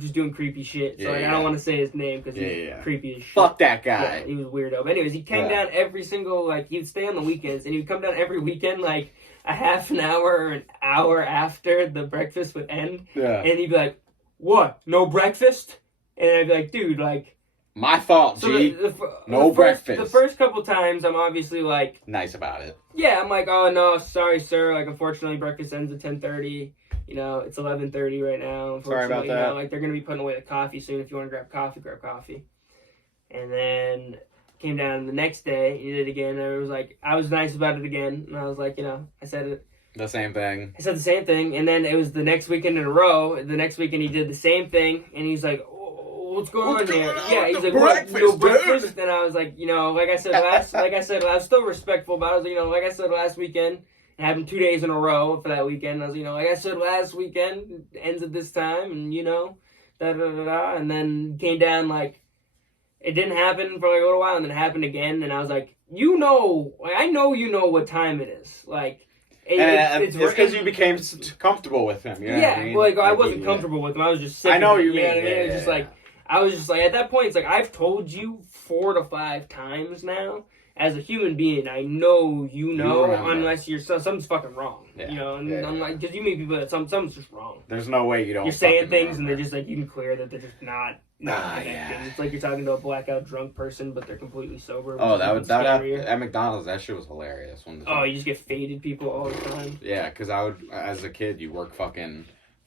just doing creepy shit. So I don't want to say his name because he's creepy as shit. Fuck that guy. Yeah, he was a weirdo. But anyways, he came down every single he'd stay on the weekends and he'd come down every weekend like a half an hour or an hour after the breakfast would end. Yeah. And he'd be like, "What? No breakfast?" And I'd be like, "Dude, like." My fault, G. No breakfast. The first couple times, I'm obviously like nice about it. Yeah, I'm like, "Oh no, sorry, sir. Like, unfortunately, breakfast ends at 10:30. You know, it's 11:30 right now. Sorry about that. You know, like, they're gonna be putting away the coffee soon. If you want to grab coffee." And then came down the next day, he did it again, and it was like, I was nice about it again, and I was like, I said it. The same thing. I said the same thing, and then it was the next weekend in a row. The next weekend he did the same thing, and he's like, what's going on here? Yeah, he's like, what? No breakfast? And I was like, like I said, I was still respectful, but I was like, like I said last weekend, it happened 2 days in a row for that weekend. I was, like I said last weekend, it ends at this time, and da-da-da-da, and then came down, like, it didn't happen for like a little while, and then it happened again, and I was like, I know you know what time it is, like. It's because you became comfortable with him. You know what I mean? Well, I wasn't comfortable with him. I was just sick. I know of it, you mean. Know what I mean? It was just like I was just like at that point. It's like I've told you 4 to 5 times now. As a human being, I know you know unless something's fucking wrong. Yeah. I'm like, because you meet people that something's just wrong. There's no way you don't. You're saying things and they're just like you can clear that they're just not connecting. Yeah. It's like you're talking to a blackout drunk person, but they're completely sober. Oh, that at McDonald's. That shit was hilarious. You just get faded people all the time. Yeah, because I would, as a kid, you work fucking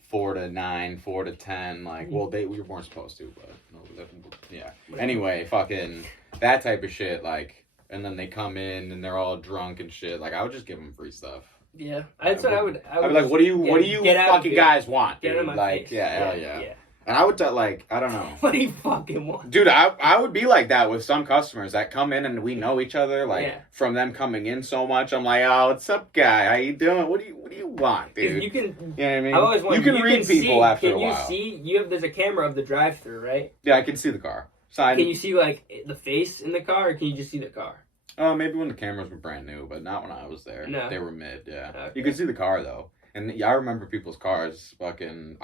4 to 9, 4 to 10. Like, well, we weren't supposed to, but yeah. Anyway, fucking that type of shit. Like. And then they come in and they're all drunk and shit. Like, I would just give them free stuff. Yeah, I'd say I would be like, what do you fucking guys want, dude? Get out of my face. Hell yeah. And I would like, I don't know. What do you fucking want? Dude, I would be like that with some customers that come in and we know each other. Like, from them coming in so much, I'm like, oh, what's up, guy? How you doing? What do you want, dude? You can, you know what I mean? I always want, you can read people after a while. Can you see, there's a camera of the drive-thru, right? Yeah, I can see the car. Can you see, like, the face in the car, or can you just see the car? Maybe when the cameras were brand new, but not when I was there. No. They were mid, yeah. Okay. You could see the car, though. And I remember people's cars, fucking,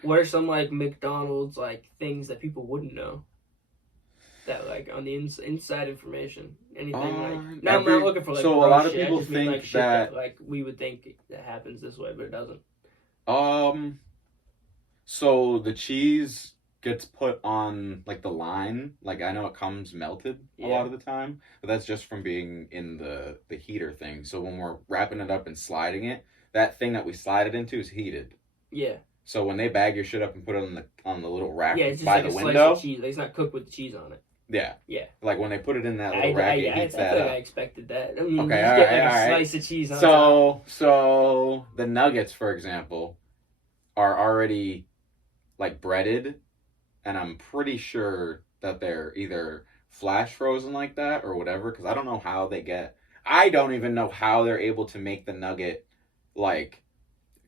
What are some, like, McDonald's, like, things that people wouldn't know? That, like, on the inside information? Anything, I'm not looking for, like, so a lot of shit. people think think like, shit that, like, we would think that happens this way, but it doesn't. So the cheese gets put on like the line, like I know it comes melted a lot of the time, but that's just from being in the heater thing. So when we're wrapping it up and sliding it, that thing that we slide it into is heated. Yeah. So when they bag your shit up and put it on the little rack it's just by like the a window, slice of cheese. Like, it's not cooked with the cheese on it. Yeah. Yeah. Like when they put it in that little rack, it heats that up. I expected that. I mean, okay, you all get right, like all a right. slice of cheese on top. So the nuggets, for example, are already like breaded. And I'm pretty sure that they're either flash frozen like that or whatever, because I don't know how I don't even know how they're able to make the nugget, like,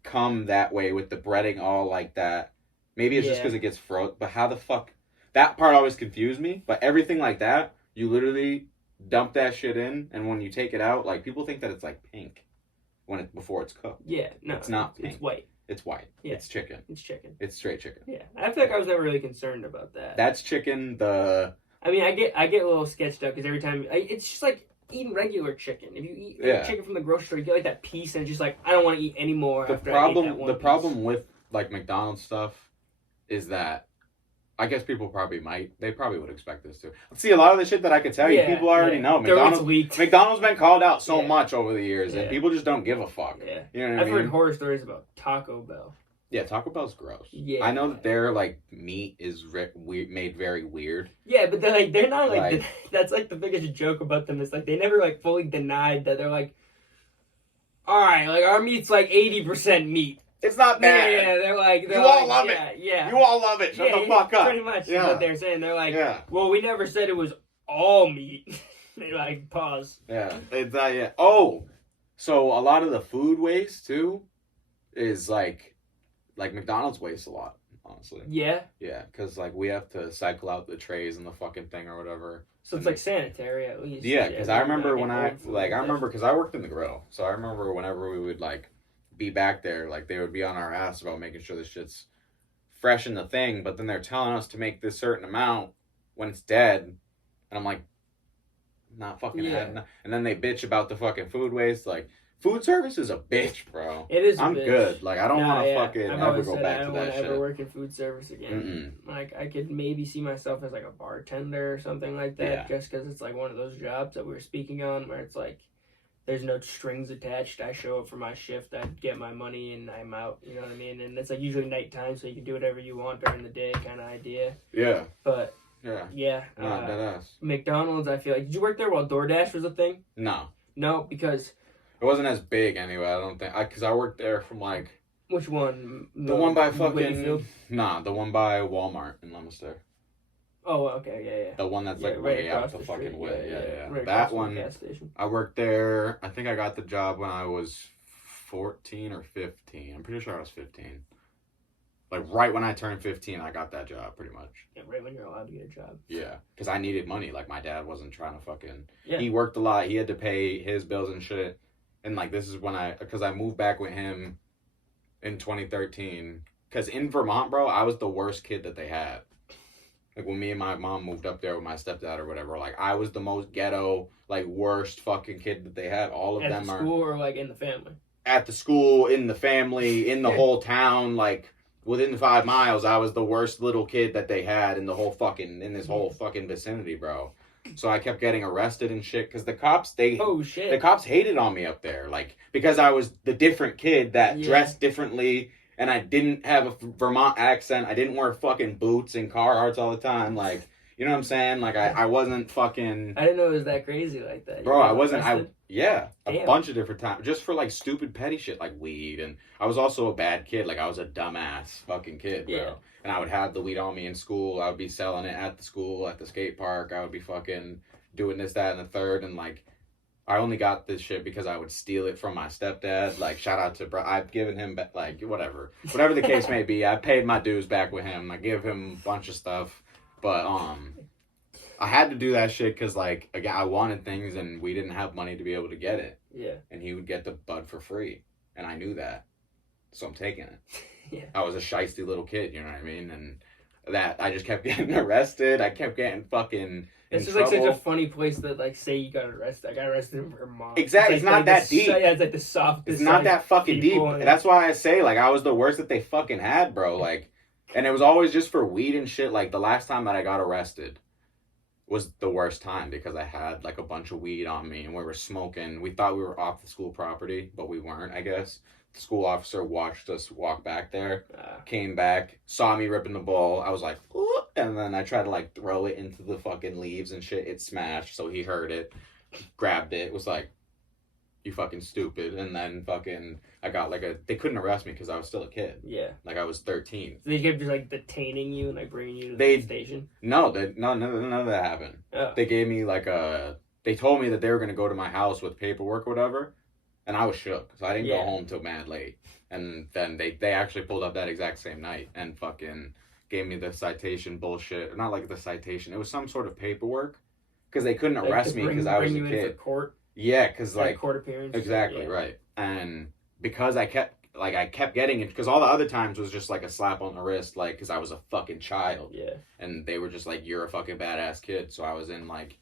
come that way with the breading all like that. Maybe it's just because it gets frozen, but how the fuck? That part always confused me, but everything like that, you literally dump that shit in, and when you take it out, like, people think that it's, like, pink before it's cooked. Yeah, no. It's not pink. It's white. It's white. Yeah. It's chicken. It's chicken. It's straight chicken. Yeah. I feel like I was never really concerned about that. That's chicken. I mean, I get a little sketched up because every time it's just like eating regular chicken. If you eat chicken from the grocery store, you get like that piece, and it's just like I don't want to eat any more. The problem with like McDonald's stuff is that I guess people probably would expect this too. See, a lot of the shit that I could tell you, people already know. McDonald's been called out so much over the years, and people just don't give a fuck. Yeah. You know what I mean? I've heard horror stories about Taco Bell. Yeah, Taco Bell's gross. Yeah. I know that their, like, meat is made very weird. Yeah, but they're not, like that's, like, the biggest joke about them. Is, like, they never, like, fully denied that they're, like, all right, like, our meat's, like, 80% meat. It's not bad. Yeah, they're like, you all love it. Yeah. You all love it. Shut the fuck up. Pretty much what they're saying. They're like, well, we never said it was all meat. They like pause. Yeah, it's yeah. Oh, so a lot of the food waste too is like McDonald's wastes a lot. Honestly. Yeah. Yeah, because like we have to cycle out the trays and the fucking thing or whatever. So it's like sanitary at least. Yeah, because I remember when I remember because I worked in the grill, so I remember whenever we would like be back there, like they would be on our ass about making sure the shit's fresh in the thing, but then they're telling us to make this certain amount when it's dead, and I'm like, not fucking adding. And then they bitch about the fucking food waste, like. Food service is a bitch, bro. It is. I'm good. Like I don't want to fucking ever go back to that shit. I don't want to ever work in food service again. Like I could maybe see myself as like a bartender or something like that, just because it's like one of those jobs that we were speaking on, where it's like there's no strings attached. I show up for my shift, I get my money, and I'm out. You know what I mean? And it's like usually nighttime, so you can do whatever you want during the day, kind of idea. Yeah. But yeah. Not deadass. McDonald's, I feel like. Did you work there while DoorDash was a thing? No, because. It wasn't as big anyway, I don't think. Because I worked there from like... Which one? The one by fucking... Whitfield? Nah, the one by Walmart in Leominster. Oh, okay, yeah. The one that's like right way out the fucking way. Yeah. Right that one, gas station. I worked there, I think I got the job when I was 14 or 15. I'm pretty sure I was 15. Like right when I turned 15, I got that job pretty much. Yeah, right when you're allowed to get a job. Yeah, because I needed money. Like my dad wasn't trying to fucking... Yeah. He worked a lot. He had to pay his bills and shit. And like this is when because I moved back with him in 2013. Because in Vermont, bro, I was the worst kid that they had. Like when me and my mom moved up there with my stepdad or whatever, like I was the most ghetto, like worst fucking kid that they had. All of them are... At the school or like in the family? At the school, in the family, in the whole town, like... Within 5 miles, I was the worst little kid that they had in this whole fucking vicinity, bro. So I kept getting arrested and shit, because the cops, the cops hated on me up there, like, because I was the different kid that dressed differently, and I didn't have a Vermont accent, I didn't wear fucking boots and Carhartts all the time, like, you know what I'm saying? Like, I wasn't fucking... I didn't know it was that crazy like that. Bro, I wasn't... A bunch of different times. Just for, like, stupid petty shit, like weed. And I was also a bad kid. Like, I was a dumbass fucking kid, bro. Yeah. And I would have the weed on me in school. I would be selling it at the school, at the skate park. I would be fucking doing this, that, and the third. And, like, I only got this shit because I would steal it from my stepdad. Like, shout out to... I've given him, like, whatever. Whatever the case may be, I paid my dues back with him. I give him a bunch of stuff. But, I had to do that shit because, like, again, I wanted things and we didn't have money to be able to get it. Yeah. And he would get the bud for free. And I knew that. So I'm taking it. Yeah. I was a shiesty little kid, you know what I mean? And that, I just kept getting arrested. I kept getting fucking It's just trouble. Like such a funny place that, like, say you got arrested. I got arrested in Vermont. Exactly. It's not that deep. Yeah, it's like the softest. It's not that fucking deep. That's why I say, like, I was the worst that they fucking had, bro. Like, and it was always just for weed and shit. Like, the last time that I got arrested was the worst time because I had like a bunch of weed on me and we were smoking. We thought we were off the school property, but we weren't, I guess. The school officer watched us walk back there, came back, saw me ripping the bowl. I was like, ooh, and then I tried to like throw it into the fucking leaves and shit. It smashed, so he heard it, grabbed it, was like, you fucking stupid. And then fucking, I got like they couldn't arrest me because I was still a kid. Yeah. Like I was 13. So they kept just like detaining you and like bringing you to the station? No, none of that happened. Oh. They gave me like they told me that they were going to go to my house with paperwork or whatever. And I was shook. So I didn't go home till mad late. And then they actually pulled up that exact same night and fucking gave me the citation bullshit. Not like the citation. It was some sort of paperwork. Because they couldn't arrest me because I was a kid. For court? Yeah, because like court appearance. Exactly, right. And because I kept getting it, because all the other times was just like a slap on the wrist, like because I was a fucking child. Yeah. And they were just like, you're a fucking badass kid. So I was in like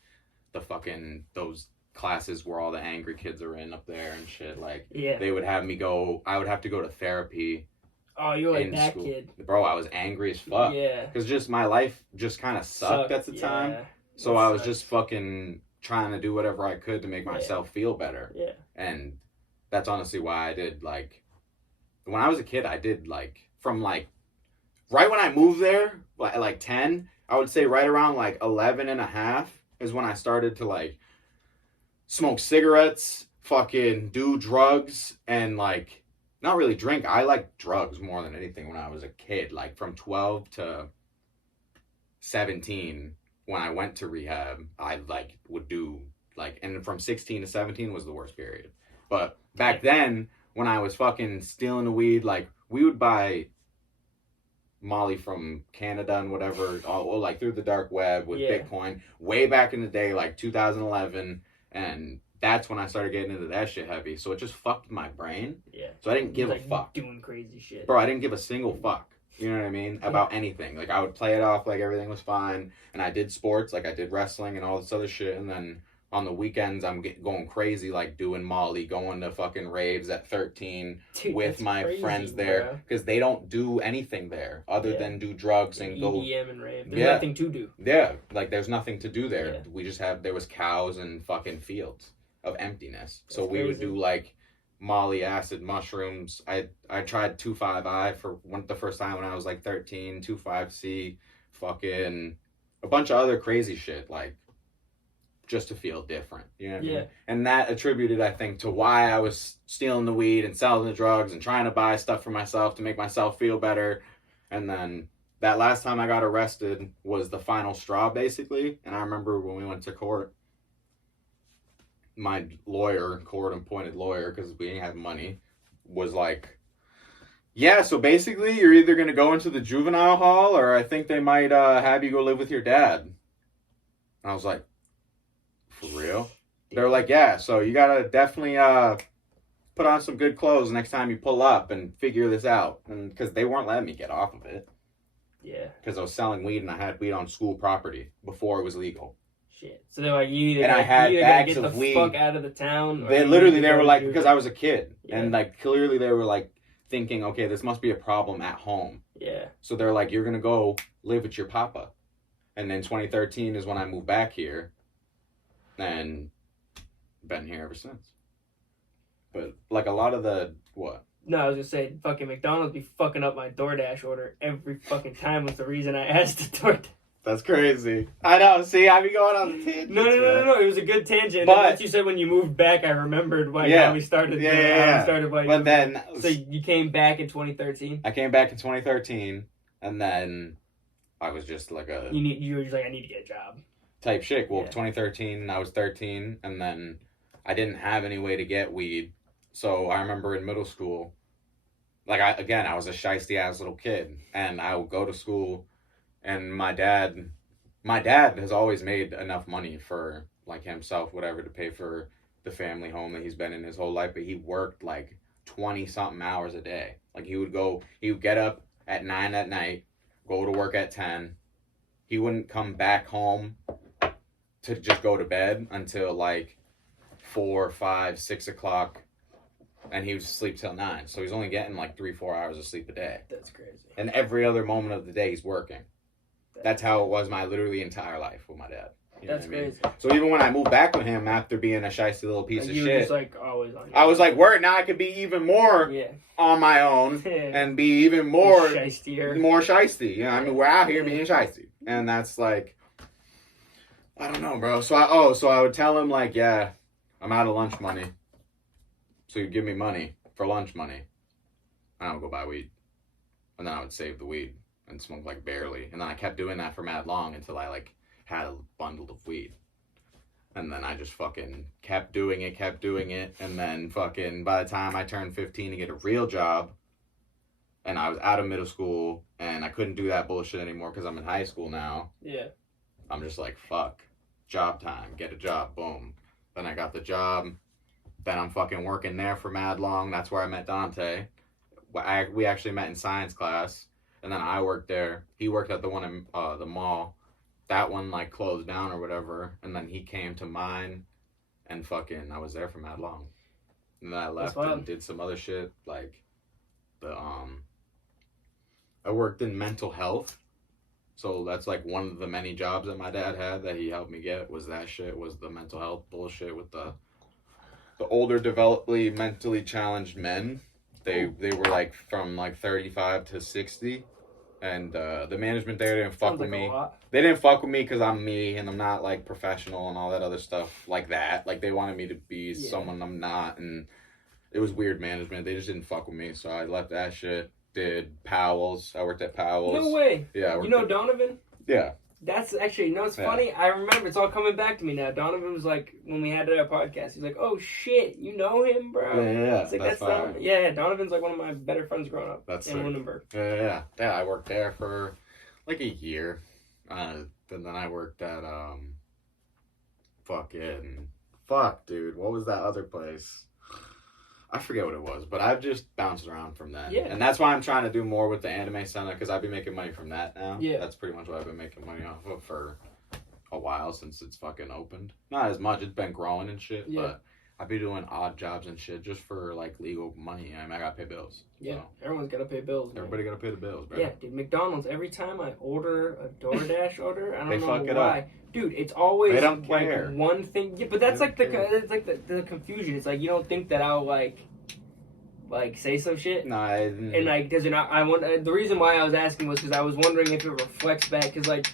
the fucking those classes where all the angry kids are in up there and shit. Like they would have me go. I would have to go to therapy. Oh, you're like that school. Kid, bro. I was angry as fuck. Yeah. Because just my life just kind of sucked at the time. So I was just fucking trying to do whatever I could to make myself feel better. Yeah. And that's honestly why I did, like, when I was a kid, I did, like, from, like, right when I moved there, like 10, I would say right around, like, 11 and a half is when I started to, like, smoke cigarettes, fucking do drugs, and, like, not really drink. I like drugs more than anything when I was a kid. Like from 12 to 17, when I went to rehab, I like would do like, and from 16 to 17 was the worst period. But back then, when I was fucking stealing the weed, like we would buy Molly from Canada and whatever, all like through the dark web with Bitcoin way back in the day, like 2011, and that's when I started getting into that shit heavy. So it just fucked my brain. Yeah. So I didn't give a fuck. Doing crazy shit. Bro, I didn't give a single fuck. You know what I mean? About anything. Like I would play it off like everything was fine, and I did sports, like I did wrestling and all this other shit, and then on the weekends, I'm going crazy, like doing Molly, going to fucking raves at 13 with my friends there. Because they don't do anything there other than do drugs and go... EDM and rave. There's nothing to do. Yeah, like there's nothing to do there. Yeah. We just there was cows and fucking fields of emptiness. So we crazy. would do like Molly, acid, mushrooms. I tried 2,5-I for the first time when I was like 13, 2,5-C, fucking a bunch of other crazy shit, like just to feel different, you know what I mean? And that attributed, I think, to why I was stealing the weed and selling the drugs and trying to buy stuff for myself to make myself feel better. And then that last time I got arrested was the final straw, basically. And I remember when we went to court, my lawyer, court-appointed lawyer, because we didn't have money, was like, yeah, so basically you're either going to go into the juvenile hall or I think they might have you go live with your dad. And I was like, for real? They're like, yeah, so you gotta definitely put on some good clothes next time you pull up and figure this out. And because they weren't letting me get off of it. Yeah. Because I was selling weed and I had weed on school property before it was legal. Shit. So they're like, you and I had bags of weed. Fuck out of the town. They were like, because I was a kid. Yeah. And like clearly they were like thinking, okay, this must be a problem at home. Yeah. So they're like, you're gonna go live with your papa. And then 2013 is when I moved back here. And been here ever since. But like a lot of the what? No, I was gonna say fucking McDonald's be fucking up my DoorDash order every fucking time was the reason I asked to DoorDash. That's crazy. I know. See, I be going on the tangent. No. It was a good tangent. But once you said when you moved back, I remembered how we started. Yeah. Started but then, so you came back in 2013. I came back in 2013, and then I was just like you were just like, I need to get a job. Type shit. Well, 2013, I was 13, and then I didn't have any way to get weed. So I remember in middle school, like I was a shiesty ass little kid, and I would go to school, and my dad has always made enough money for like himself, whatever, to pay for the family home that he's been in his whole life, but he worked like 20 something hours a day. Like he would get up at 9 at night, go to work at 10. He wouldn't come back home to just go to bed until like 4, 5, 6 o'clock, and he would sleep till 9. So he's only getting like 3-4 hours of sleep a day. That's crazy. And every other moment of the day he's working. That's how it was my literally entire life with my dad. You know That's crazy. So even when I moved back with him after being a shiesty little piece of you shit, were just like always on. I was like, word, now I could be even more on my own and be even more shiestier. More shiesty. You know, I mean, we're out here being shiesty, and that's like, I don't know, bro. So I would tell him like, yeah, I'm out of lunch money. So he'd give me money for lunch money. And I would go buy weed. And then I would save the weed and smoke like barely. And then I kept doing that for mad long until I like had a bundle of weed. And then I just fucking kept doing it. And then fucking by the time I turned 15 to get a real job, and I was out of middle school, and I couldn't do that bullshit anymore because I'm in high school now. Yeah. I'm just like, fuck. Job time. Get a job. Boom. Then I got the job. Then I'm fucking working there for mad long. That's where I met Dante. We actually met in science class. And then I worked there. He worked at the one in the mall. That one like closed down or whatever. And then he came to mine. And fucking I was there for mad long. And then I left and did some other shit. Like I worked in mental health. So that's like one of the many jobs that my dad had that he helped me get was that shit, was the mental health bullshit with the older developmentally mentally challenged men. They were like from like 35 to 60, and the management there didn't fuck with me. They didn't fuck with me because I'm me and I'm not like professional and all that other stuff like that. Like they wanted me to be someone I'm not, and it was weird management. They just didn't fuck with me, so I left that shit. Did Powell's. I worked at Powell's. No way. Yeah. You know Donovan? Yeah. That's actually, it's funny. I remember, it's all coming back to me now. Donovan was like, when we had our podcast, he's like, oh shit, you know him, bro? Yeah. It's like, that's fine. yeah, Donovan's like one of my better friends growing up. That's in Lunenburg. Yeah. I worked there for like a year. And then I worked at, fuck, dude, what was that other place? I forget what it was, but I've just bounced around from that. Yeah. And that's why I'm trying to do more with the Anime Senta, because I've been making money from that now. Yeah. That's pretty much what I've been making money off of for a while since it's fucking opened. Not as much, it's been growing and shit, but I've been doing odd jobs and shit just for like legal money. I mean, I gotta pay bills. Yeah, So. everyone's gotta pay bills, man. Everybody gotta pay the bills, bro. Yeah, dude, McDonald's, every time I order a DoorDash order, I don't know fuck it why. up. Dude, it's always They don't like care. one thing. Yeah, but that's They like don't care. it's like the confusion. It's like you don't think that I'll like say some shit. No, And like, does it not? I want the reason why I was asking was because I was wondering if it reflects back. Because like,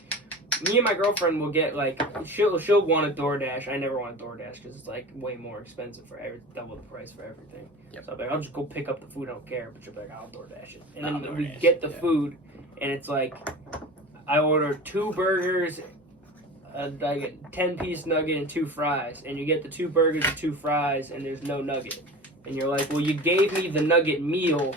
me and my girlfriend will get like she'll want a DoorDash. I never want a DoorDash because it's like way more expensive for double the price for everything. Yep. So I'm like, I'll just go pick up the food. I don't care. But she'll be like, I'll DoorDash it. And I'll then we DoorDash get the it, yeah. food, and it's like, I order 2 burgers, I get 10-piece nugget and 2 fries, and you get the 2 burgers and 2 fries, and there's no nugget. And you're like, well, you gave me the nugget meal,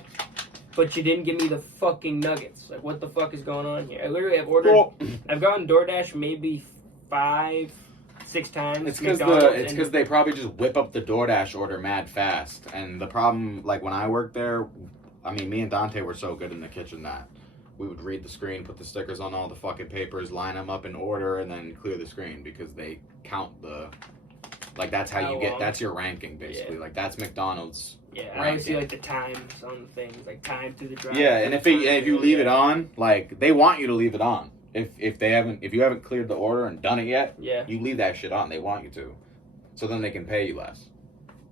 but you didn't give me the fucking nuggets. Like, what the fuck is going on here? I literally have ordered, I've gotten DoorDash maybe 5-6 times. It's McDonald's, because they probably just whip up the DoorDash order mad fast. And the problem, like when I worked there, I mean, me and Dante were so good in the kitchen that we would read the screen, put the stickers on all the fucking papers, line them up in order, and then clear the screen because they count the, like that's how you get, that's your ranking basically. Yeah. Like that's McDonald's. Yeah, I always see like the times on the things, like time through the drive. Yeah, and if you leave it on, like they want you to leave it on. If you haven't cleared the order and done it yet, you leave that shit on. They want you to, so then they can pay you less.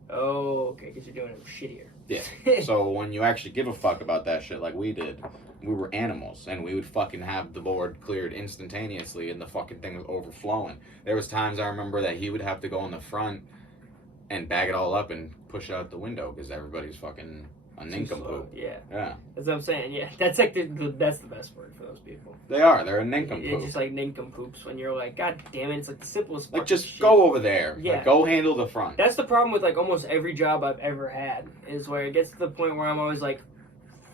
Oh, okay, because you're doing it shittier. Yeah. So when you actually give a fuck about that shit like we did, we were animals and we would fucking have the board cleared instantaneously and the fucking thing was overflowing. There was times I remember that he would have to go in the front and bag it all up and push it out the window because everybody's fucking a nincompoop. Yeah. Yeah. That's what I'm saying. Yeah, that's like that's the best word for those people. They are. They're a nincompoop. It's just like nincompoops when you're like, God damn it, it's like the simplest. Like just shit. go over there. Yeah. Like, go handle the front. That's the problem with like almost every job I've ever had is where it gets to the point where I'm always like,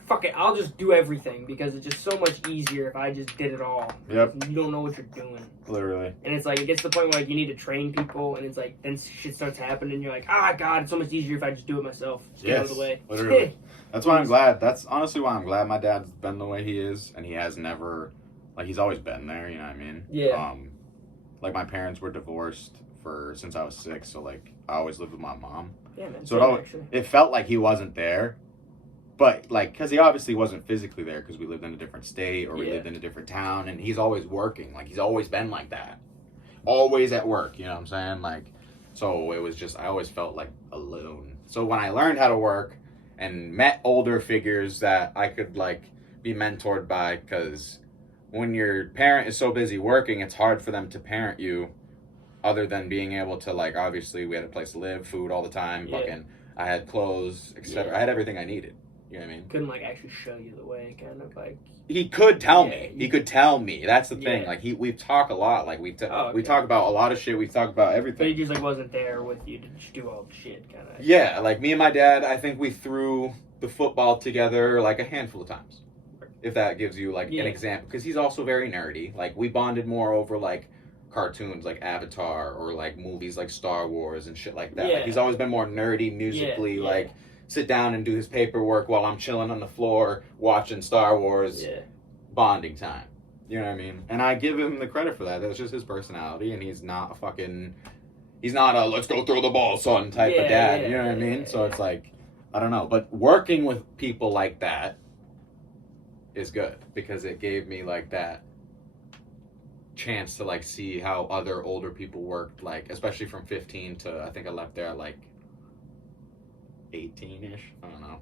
fuck it, I'll just do everything because it's just so much easier if I just did it all. Yep. You don't know what you're doing. Literally. And it's like, it gets to the point where like you need to train people and it's like, then shit starts happening and you're like, ah, God, it's so much easier if I just do it myself. Just get out of the way. Literally. That's why I'm glad. That's honestly why I'm glad my dad's been the way he is, and he has never, like, he's always been there. You know what I mean? Yeah. Like my parents were divorced since I was 6, so like I always lived with my mom. Yeah, man. So it felt like he wasn't there, but like because he obviously wasn't physically there because we lived in a different state or we lived in a different town, and he's always working. Like he's always been like that, always at work. You know what I'm saying? Like, so it was just I always felt like alone. So when I learned how to work and met older figures that I could like be mentored by, because when your parent is so busy working, it's hard for them to parent you other than being able to, like, obviously we had a place to live, food all the time, fucking I had clothes, etc. I had everything I needed. You know what I mean? Couldn't like actually show you the way, kind of like. He could tell me. He could tell me. That's the thing. Yeah. Like we talk a lot. Like we okay. talk about a lot of shit. We talk about But everything. he just like wasn't there with you to just do all the shit, kind of. Yeah, like me and my dad, I think we threw the football together like a handful of times. If that gives you like an example, because he's also very nerdy. Like we bonded more over like cartoons like Avatar or like movies like Star Wars and shit like that. Yeah. Like he's always been more nerdy musically. Like sit down and do his paperwork while I'm chilling on the floor watching Star Wars. Yeah. Bonding time. You know what I mean? And I give him the credit for that. That's just his personality, and he's not a let's go throw the ball, son type of dad. You know what I mean? So it's like, I don't know. But working with people like that is good because it gave me like that chance to like see how other older people worked, like especially from 15 to I think I left there at like 18-ish. I don't know.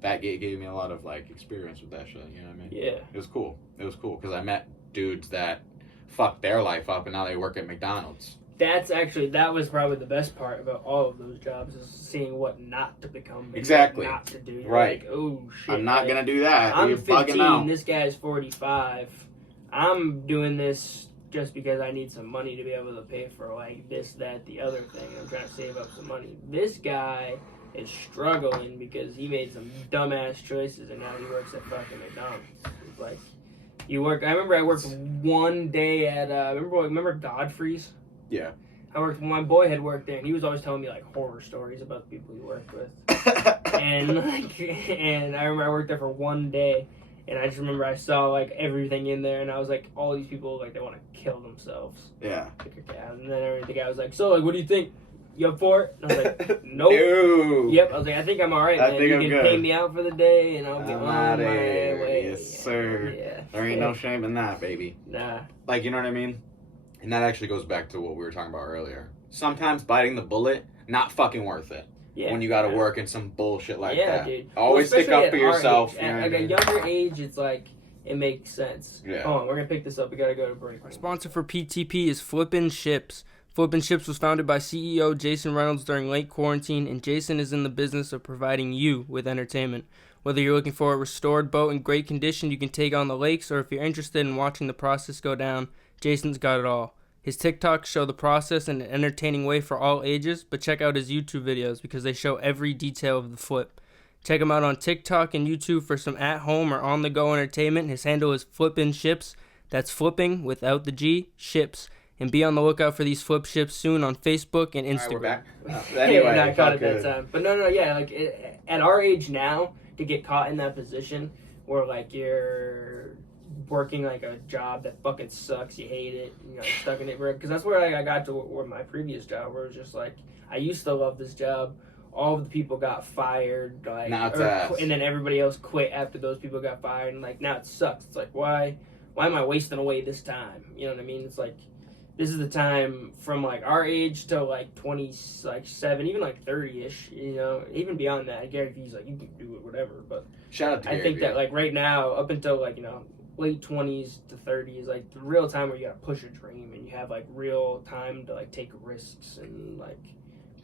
That gave me a lot of like experience with that shit. You know what I mean? Yeah. It was cool. It was cool because I met dudes that fucked their life up and now they work at McDonald's. that was probably the best part about all of those jobs is seeing what not to become. Exactly. What not to do. You're Right. like, oh shit. I'm not gonna do that. I'm You're 15. out. This guy's 45. I'm doing this just because I need some money to be able to pay for like this, that, the other thing. I'm trying to save up some money. This guy is struggling because he made some dumbass choices and now he works at fucking McDonald's. It's like you work. I remember I worked one day at. Remember Godfrey's? Yeah. I worked. My boy had worked there, and he was always telling me like horror stories about the people he worked with. and I remember I worked there for one day, and I just remember I saw like everything in there, and I was like, all these people like they want to kill themselves. Yeah. And then the guy was like, so like, what do you think? You up for it? And I was like, nope. No. Yep. I was like, I think I'm all right, man. think You I'm can good. pay me out for the day, and I'll be I'm on outta my here. way. Yes, sir. Yeah. There ain't no shame in that, baby. Nah. Like, you know what I mean? And that actually goes back to what we were talking about earlier. Sometimes biting the bullet, not fucking worth it. Yeah. When you gotta work in some bullshit like yeah, that. Dude. Always stick up for yourself. Age, at a younger age, it's like, it makes sense. Yeah. Hold on, we're gonna pick this up. We gotta go to break. Our sponsor for PTP is Flippin' Ships. Flippin' Ships was founded by CEO Jason Reynolds during late quarantine, and Jason is in the business of providing you with entertainment. Whether you're looking for a restored boat in great condition you can take on the lakes, or if you're interested in watching the process go down, Jason's got it all. His TikToks show the process in an entertaining way for all ages, but check out his YouTube videos because they show every detail of the flip. Check him out on TikTok and YouTube for some at-home or on-the-go entertainment. His handle is Flippin' Ships. That's flipping without the G, ships. And be on the lookout for these flip ships soon on Facebook and Instagram. All right, we're back. Anyway, I caught it that time. But no, yeah, like at our age now, to get caught in that position where like you're working like a job that fucking sucks, you hate it, you know, stuck in it, because that's where I got to where my previous job, where it was just like I used to love this job. All of the people got fired, like, and then everybody else quit after those people got fired, and like now it sucks. It's like why am I wasting away this time? You know what I mean? It's like this is the time from like our age to like 27, even like 30ish. You know, even beyond that. Gary Vee's like you can do it, whatever. But shout out to Gary I think Vee. that like right now, up until like late 20s to 30s, like the real time where you gotta push a dream and you have like real time to like take risks and like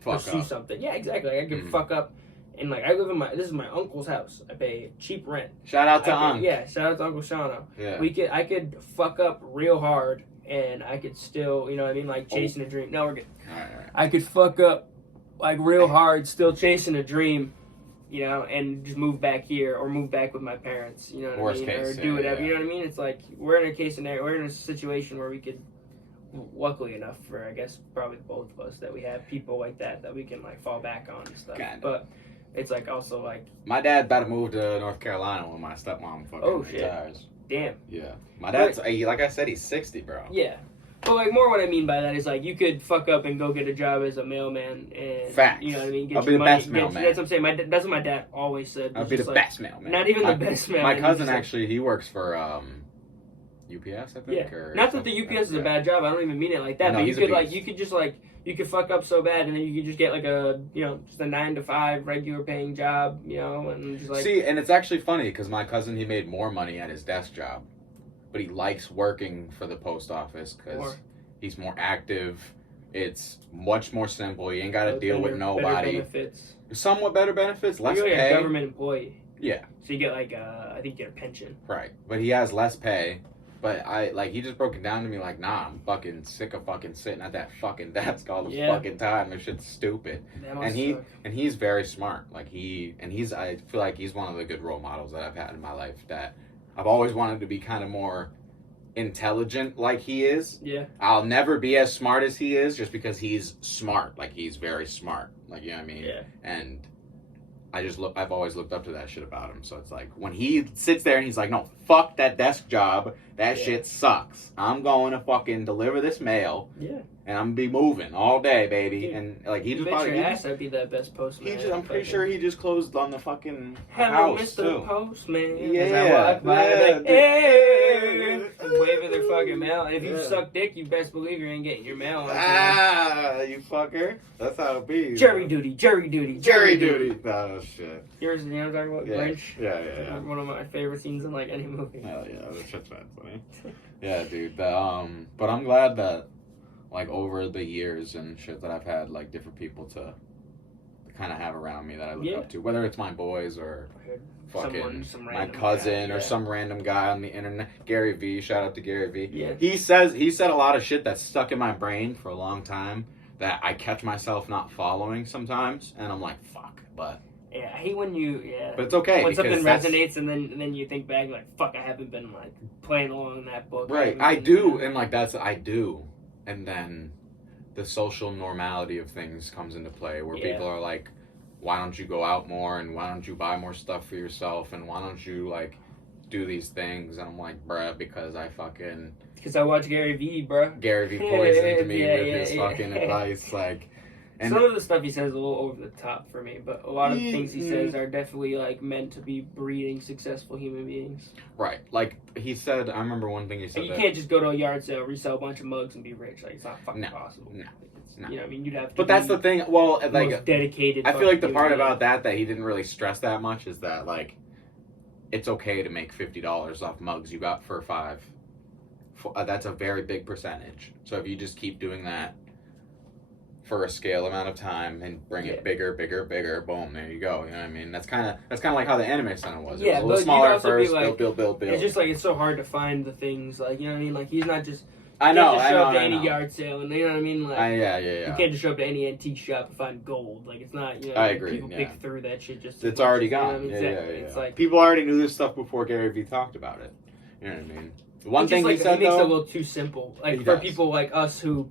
pursue something. Yeah, exactly. Like, I could fuck up, and like I live in this is my uncle's house. I pay cheap rent. Shout out to Unc. Yeah, shout out to Uncle Shano. Yeah. I could fuck up real hard, and I could still, you know what I mean, like chasing a dream. No, we're good. All right. I could fuck up like real hard, still chasing a dream, you know, and just move back here or move back with my parents. You know what Worst I mean, case, or do whatever. yeah. You know what I mean? It's like we're in a situation where we could. Luckily enough for, I guess, probably both of us, that we have people like that we can like fall back on and stuff. Kinda. But it's like also like my dad about to move to North Carolina when my stepmom fucking retires. Damn. Yeah. My dad's like I said, he's 60, bro. Yeah. But like more what I mean by that is like you could fuck up and go get a job as a mailman and facts. You know what I mean? Get I'll be your the money, best mailman. That's what I'm saying. That's what my dad always said. I'll be the best mailman. Not even the best mailman. My cousin actually, he works for UPS, I think. Yeah. Or not that the UPS is a bad job. I don't even mean it like that. No, but he's you could fuck up so bad, and then you could just get like a just a 9 to 5 regular paying job, and just like see. And it's actually funny because my cousin, he made more money at his desk job, but he likes working for the post office because he's more active. It's much more simple. You ain't got to deal with nobody. Better benefits. Somewhat better benefits, less You're like pay. a government employee. Yeah. So you get like I think you get a pension. Right, but he has less pay. But he just broke it down to me like, nah, I'm fucking sick of fucking sitting at that fucking desk all the fucking time. This shit's stupid. And he's very smart. I feel like he's one of the good role models that I've had in my life, that I've always wanted to be kind of more intelligent like he is. Yeah. I'll never be as smart as he is just because he's smart. Like, he's very smart. Like, you know what I mean? Yeah. And I've always looked up to that shit about him. So it's like, when he sits there and he's like, no, fuck that desk job. That shit sucks. I'm going to fucking deliver this mail. Yeah. And I'm gonna be moving all day, baby. Dude, and like he just bet your ass I'd be that best postman. I'm pretty sure he just closed on the fucking Hello, house Mr. too. Postman. Yeah. As I walk by, like, hey, waving their fucking mail. And if you suck dick, you best believe you ain't getting your mail on time. You fucker. That's how it be. Jury duty, jury duty, jury duty. Oh shit. Yours, you know what I'm talking about? Yeah. Lynch? Yeah. One of my favorite scenes in like any movie. Hell yeah, that shit's funny. Yeah, dude. But I'm glad that like over the years and shit that I've had like different people to kind of have around me that I look up to, whether it's my boys or fucking my cousin or some random guy on the internet. Gary V, shout out to Gary V. Yeah. He said a lot of shit that's stuck in my brain for a long time that I catch myself not following sometimes, and I'm like, fuck, but. Yeah, I hate when you, But it's okay. When something resonates and then you think back, like, fuck, I haven't been, like, playing along in that book. Right, I do, and, like, I do. And then the social normality of things comes into play where people are like, why don't you go out more, and why don't you buy more stuff for yourself, and why don't you, like, do these things? And I'm like, bruh, because I watch Gary V, bruh. Gary V poisoned me with his fucking advice, like... And some of the stuff he says is a little over the top for me, but a lot of the things he says are definitely, like, meant to be breeding successful human beings. Right. Like, he said, I remember one thing he said. Like, you can't just go to a yard sale, resell a bunch of mugs, and be rich. Like, it's not fucking possible. No. You know what I mean? You'd have to But that's the thing, well, like... most dedicated. I feel like the part about that he didn't really stress that much is that, like, it's okay to make $50 off mugs you got for $5. That's a very big percentage. So if you just keep doing that for a scale amount of time and bring it bigger, boom, there you go. You know what I mean? That's kind of like how the Anime Senta was. It was a little smaller at first, like, build. It's just like, it's so hard to find the things, like, you know what I mean? Like, he's not just... I know. Show up to any yard sale, and you know what I mean? Like, yeah. You can't just show up to any antique shop and find gold. Like, it's not, you know, I agree, people pick through that shit just... It's already gone. You know what I mean? It's like... People already knew this stuff before Gary V talked about it. You know what I mean? One thing he said, he makes it a little too simple. Like, for people like us who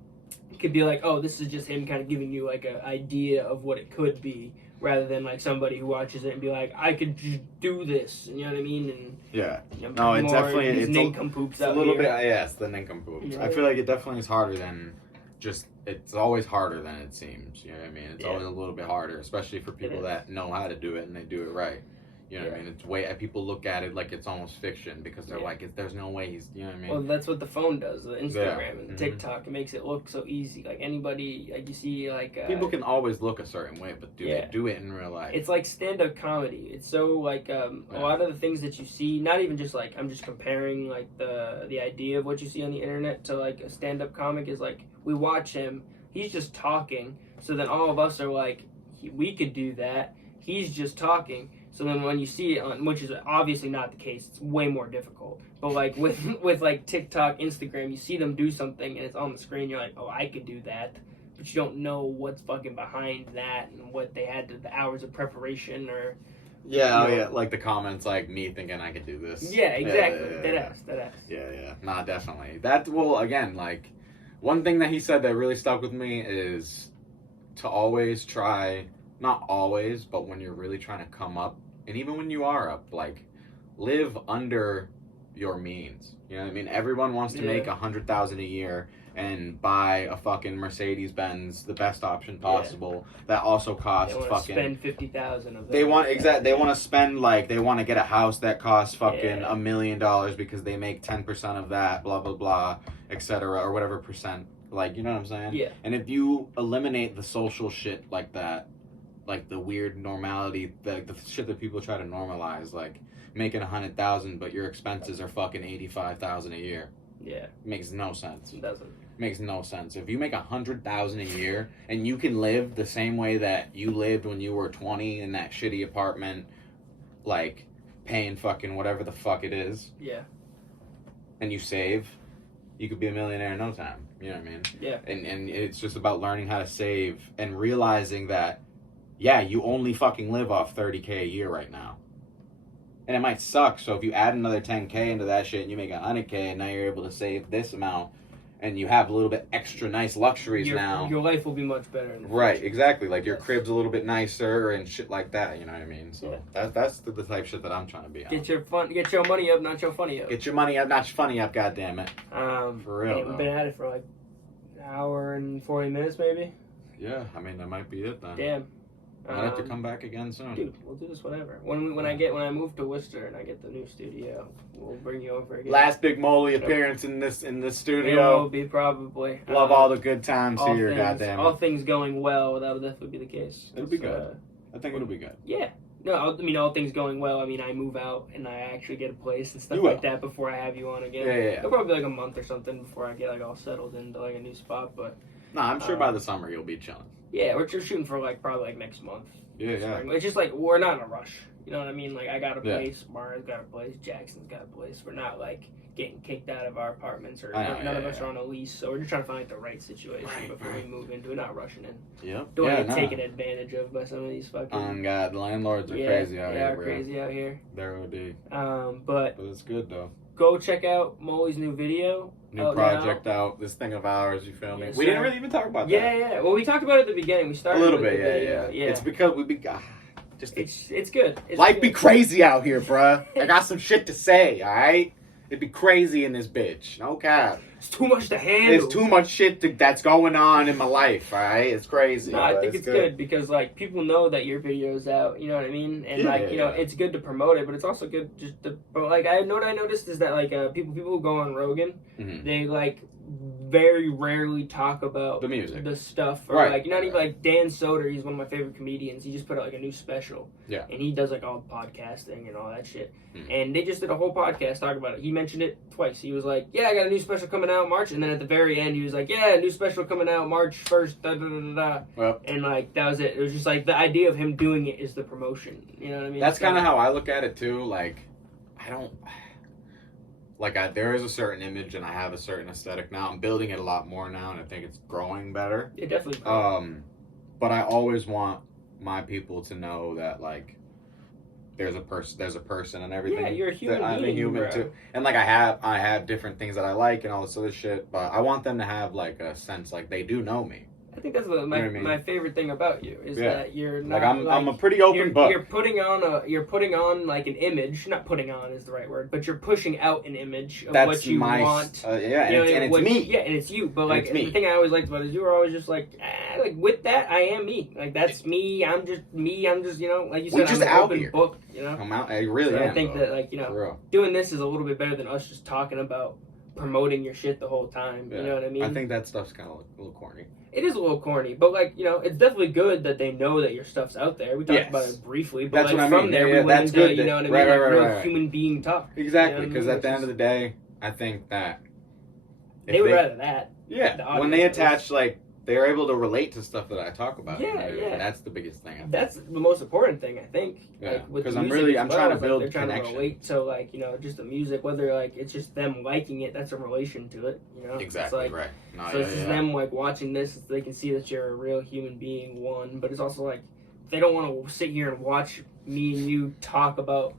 could be like, oh, this is just him kind of giving you, like, an idea of what it could be, rather than, like, somebody who watches it and be like, I could just do this, you know what I mean? And you know, no, it's definitely it's nincompoops a little bit. Yes, the nincompoops. I feel like it definitely is harder than just. It's always harder than it seems. You know what I mean? It's always a little bit harder, especially for people that know how to do it and they do it right. You know what I mean? It's way people look at it like it's almost fiction because they're like, there's no way he's, you know what I mean? Well, that's what the phone does, the Instagram and the TikTok. It makes it look so easy. Like, anybody, like, you see, like... people can always look a certain way, but do they do it in real life? It's like stand-up comedy. It's so, like, a lot of the things that you see, not even just, like, I'm just comparing, like, the idea of what you see on the internet to, like, a stand-up comic is, like, we watch him, he's just talking, so then all of us are like, we could do that, he's just talking. So then when you see it, which is obviously not the case, it's way more difficult. But like with like TikTok, Instagram, you see them do something and it's on the screen, you're like, oh, I could do that. But you don't know what's fucking behind that and what they had the hours of preparation or... like the comments, like me thinking I could do this. Yeah, exactly. Deadass. Yeah. Nah, definitely. That will, again, like, one thing that he said that really stuck with me is to always try, not always, but when you're really trying to come up, and even when you are up, like, live under your means. You know what I mean? Everyone wants to make $100,000 a year and buy a fucking Mercedes-Benz, the best option possible. That also costs fucking... spend $50,000 of that. They want They want to spend, like, they want to get a house that costs fucking $1 million because they make 10% of that, blah blah blah, etc., or whatever percent. Like, you know what I'm saying? Yeah. And if you eliminate the social shit like that, like the weird normality, the shit that people try to normalize, like making 100,000, but your expenses are fucking 85,000 a year. Yeah, makes no sense. It doesn't. Makes no sense. If you make 100,000 a year and you can live the same way that you lived when you were 20 in that shitty apartment, like paying fucking whatever the fuck it is. Yeah. And you save, you could be a millionaire in no time. You know what I mean? Yeah. And it's just about learning how to save and realizing that, yeah, you only fucking live off $30K a year right now. And it might suck, so if you add another 10K into that shit and you make 100K and now you're able to save this amount and you have a little bit extra nice luxuries now. Your life will be much better. Right, exactly. Like your crib's a little bit nicer and shit like that, you know what I mean? So that's the type of shit that I'm trying to be on. Get your money up, not your funny up. Get your money up, not your funny up, goddammit. For real, we've been at it for like an hour and 40 minutes maybe. Yeah, I mean that might be it then. Damn. I'll have to come back again soon. Dude, we'll do this whenever. When I move to Worcester and I get the new studio, we'll bring you over again. Last BiGMOLEY appearance in this studio. It will be probably. Love all the good times here, goddamn. All things going well, that'll definitely be the case. It'll be good. I think it'll be good. Yeah. No, I mean, all things going well. I mean, I move out and I actually get a place and stuff You like will. that before I have you on again. Yeah. It'll probably be like a month or something before I get like all settled into like a new spot. But No, I'm sure by the summer you'll be chilling. yeah, we're just shooting for like probably like next month. Yeah. Spring. It's just like we're not in a rush. You know what I mean? Like I got a Yeah. place, Mara's got a place, Jackson's got a place. We're not like getting kicked out of our apartments or none of us are on a lease. So we're just trying to find like the right situation before we move into it. Not rushing in. Yep. Don't get taken advantage of by some of these fucking. God, the landlords are crazy out here, bro. Crazy out here. They're OD. But it's good though. Go check out Moley's new video. New project out. This thing of ours. You feel me? Yes, we sir. didn't really even talk about that. Yeah. Well, we talked about it at the beginning. We started A little with bit. the video. Yeah. It's because we be. Just it's good. Life be crazy out here, bruh. I got some shit to say, alright? It'd be crazy in this bitch. No cap. It's too much to handle. There's too much shit that's going on in my life, alright? It's crazy. No, I think it's good because, like, people know that your video's out, you know what I mean? And, it's good to promote it, but it's also good just to, like, what I noticed is that, like, people who go on Rogan, they, like, very rarely talk about the music, the stuff, or like, not even like Dan Soder. He's one of my favorite comedians. He just put out like a new special, and he does like all podcasting and all that shit. And they just did a whole podcast talking about it. He mentioned it twice. He was like, "Yeah, I got a new special coming out March," and then at the very end, he was like, "Yeah, a new special coming out March 1st." Da, da, da, da, da. Well, and like that was it. It was just like the idea of him doing it is the promotion. You know what I mean? That's kind of how I look at it too. Like, I don't. Like, there is a certain image, and I have a certain aesthetic now. I'm building it a lot more now, and I think it's growing better. It definitely. But I always want my people to know that, like, there's a person and everything. Yeah, you're a human being. I'm a human too, and like I have different things that I like and all this other shit. But I want them to have like a sense like they do know me. I think that's my favorite thing about you is that you're not like I'm a pretty open book. You're putting on like an image. Not putting on is the right word, but you're pushing out an image of what you want. And it's me. Yeah, and it's you. But like the thing I always liked about it is you were always just like with that I am me. Like that's me. I'm just me. I'm just like you said. I'm an open book. I'm out. I really am. I think that doing this is a little bit better than us just talking about promoting your shit the whole time. You know what I mean? I think that stuff's kind of a little corny. It is a little corny, but it's definitely good that they know that your stuff's out there. We talked about it briefly, but that's from there we went into you know what I mean, real human being talk. Exactly, because at the end of the day, I think that they would rather that. Yeah, when they attach they're able to relate to stuff that I talk about. Yeah. That's the biggest thing. That's the most important thing, I think. Yeah, because I'm trying to build they're trying connection. to relate to just the music, whether it's just them liking it. That's a relation to it. Exactly right. So it's just them watching this. They can see that you're a real human being. One, but it's also they don't want to sit here and watch me and you talk about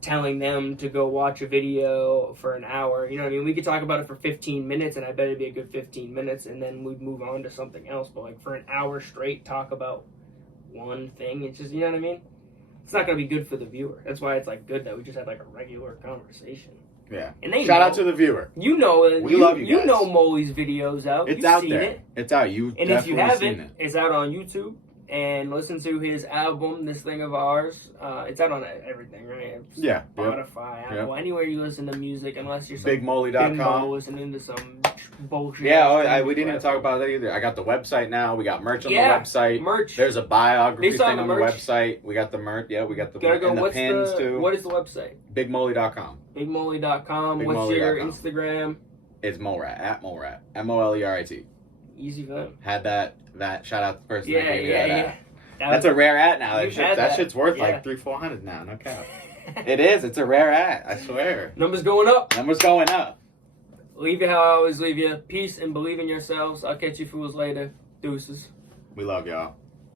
telling them to go watch a video for an hour. You know what I mean? We could talk about it for 15 minutes, and I bet it'd be a good 15 minutes, and then we'd move on to something else. But for an hour straight, talk about one thing, it's just, you know what I mean? It's not going to be good for the viewer. That's why it's good that we just had a regular conversation. Yeah. And they shout out to the viewer. You know it. We love you guys. You know Moley's video's out. It's You've out seen there. It. It's out. And if you haven't, it's out on YouTube. And listen to his album, This Thing of Ours. It's out on everything, right? Yeah. Spotify, Apple, anywhere you listen to music, unless you're BiGMOLEY.com. listening to some bullshit. Yeah, we didn't even talk about that either. I got the website now. We got merch on the website. Merch. There's a biography thing on the merch. website. We got the merch. Yeah, we got the Gotta go. and the pins too. What is the website? BiGMOLEY.com. BiGMOLEY.com. What's your Instagram? It's Molerat, at Molerat. Molerat. Easy for them. Had that shout out the person that gave me that at. That's a rare at now. That shit's worth $300-400 now. No cap. It is. It's a rare at. I swear. Numbers going up. Leave you how I always leave you. Peace and believe in yourselves. I'll catch you fools later. Deuces. We love y'all.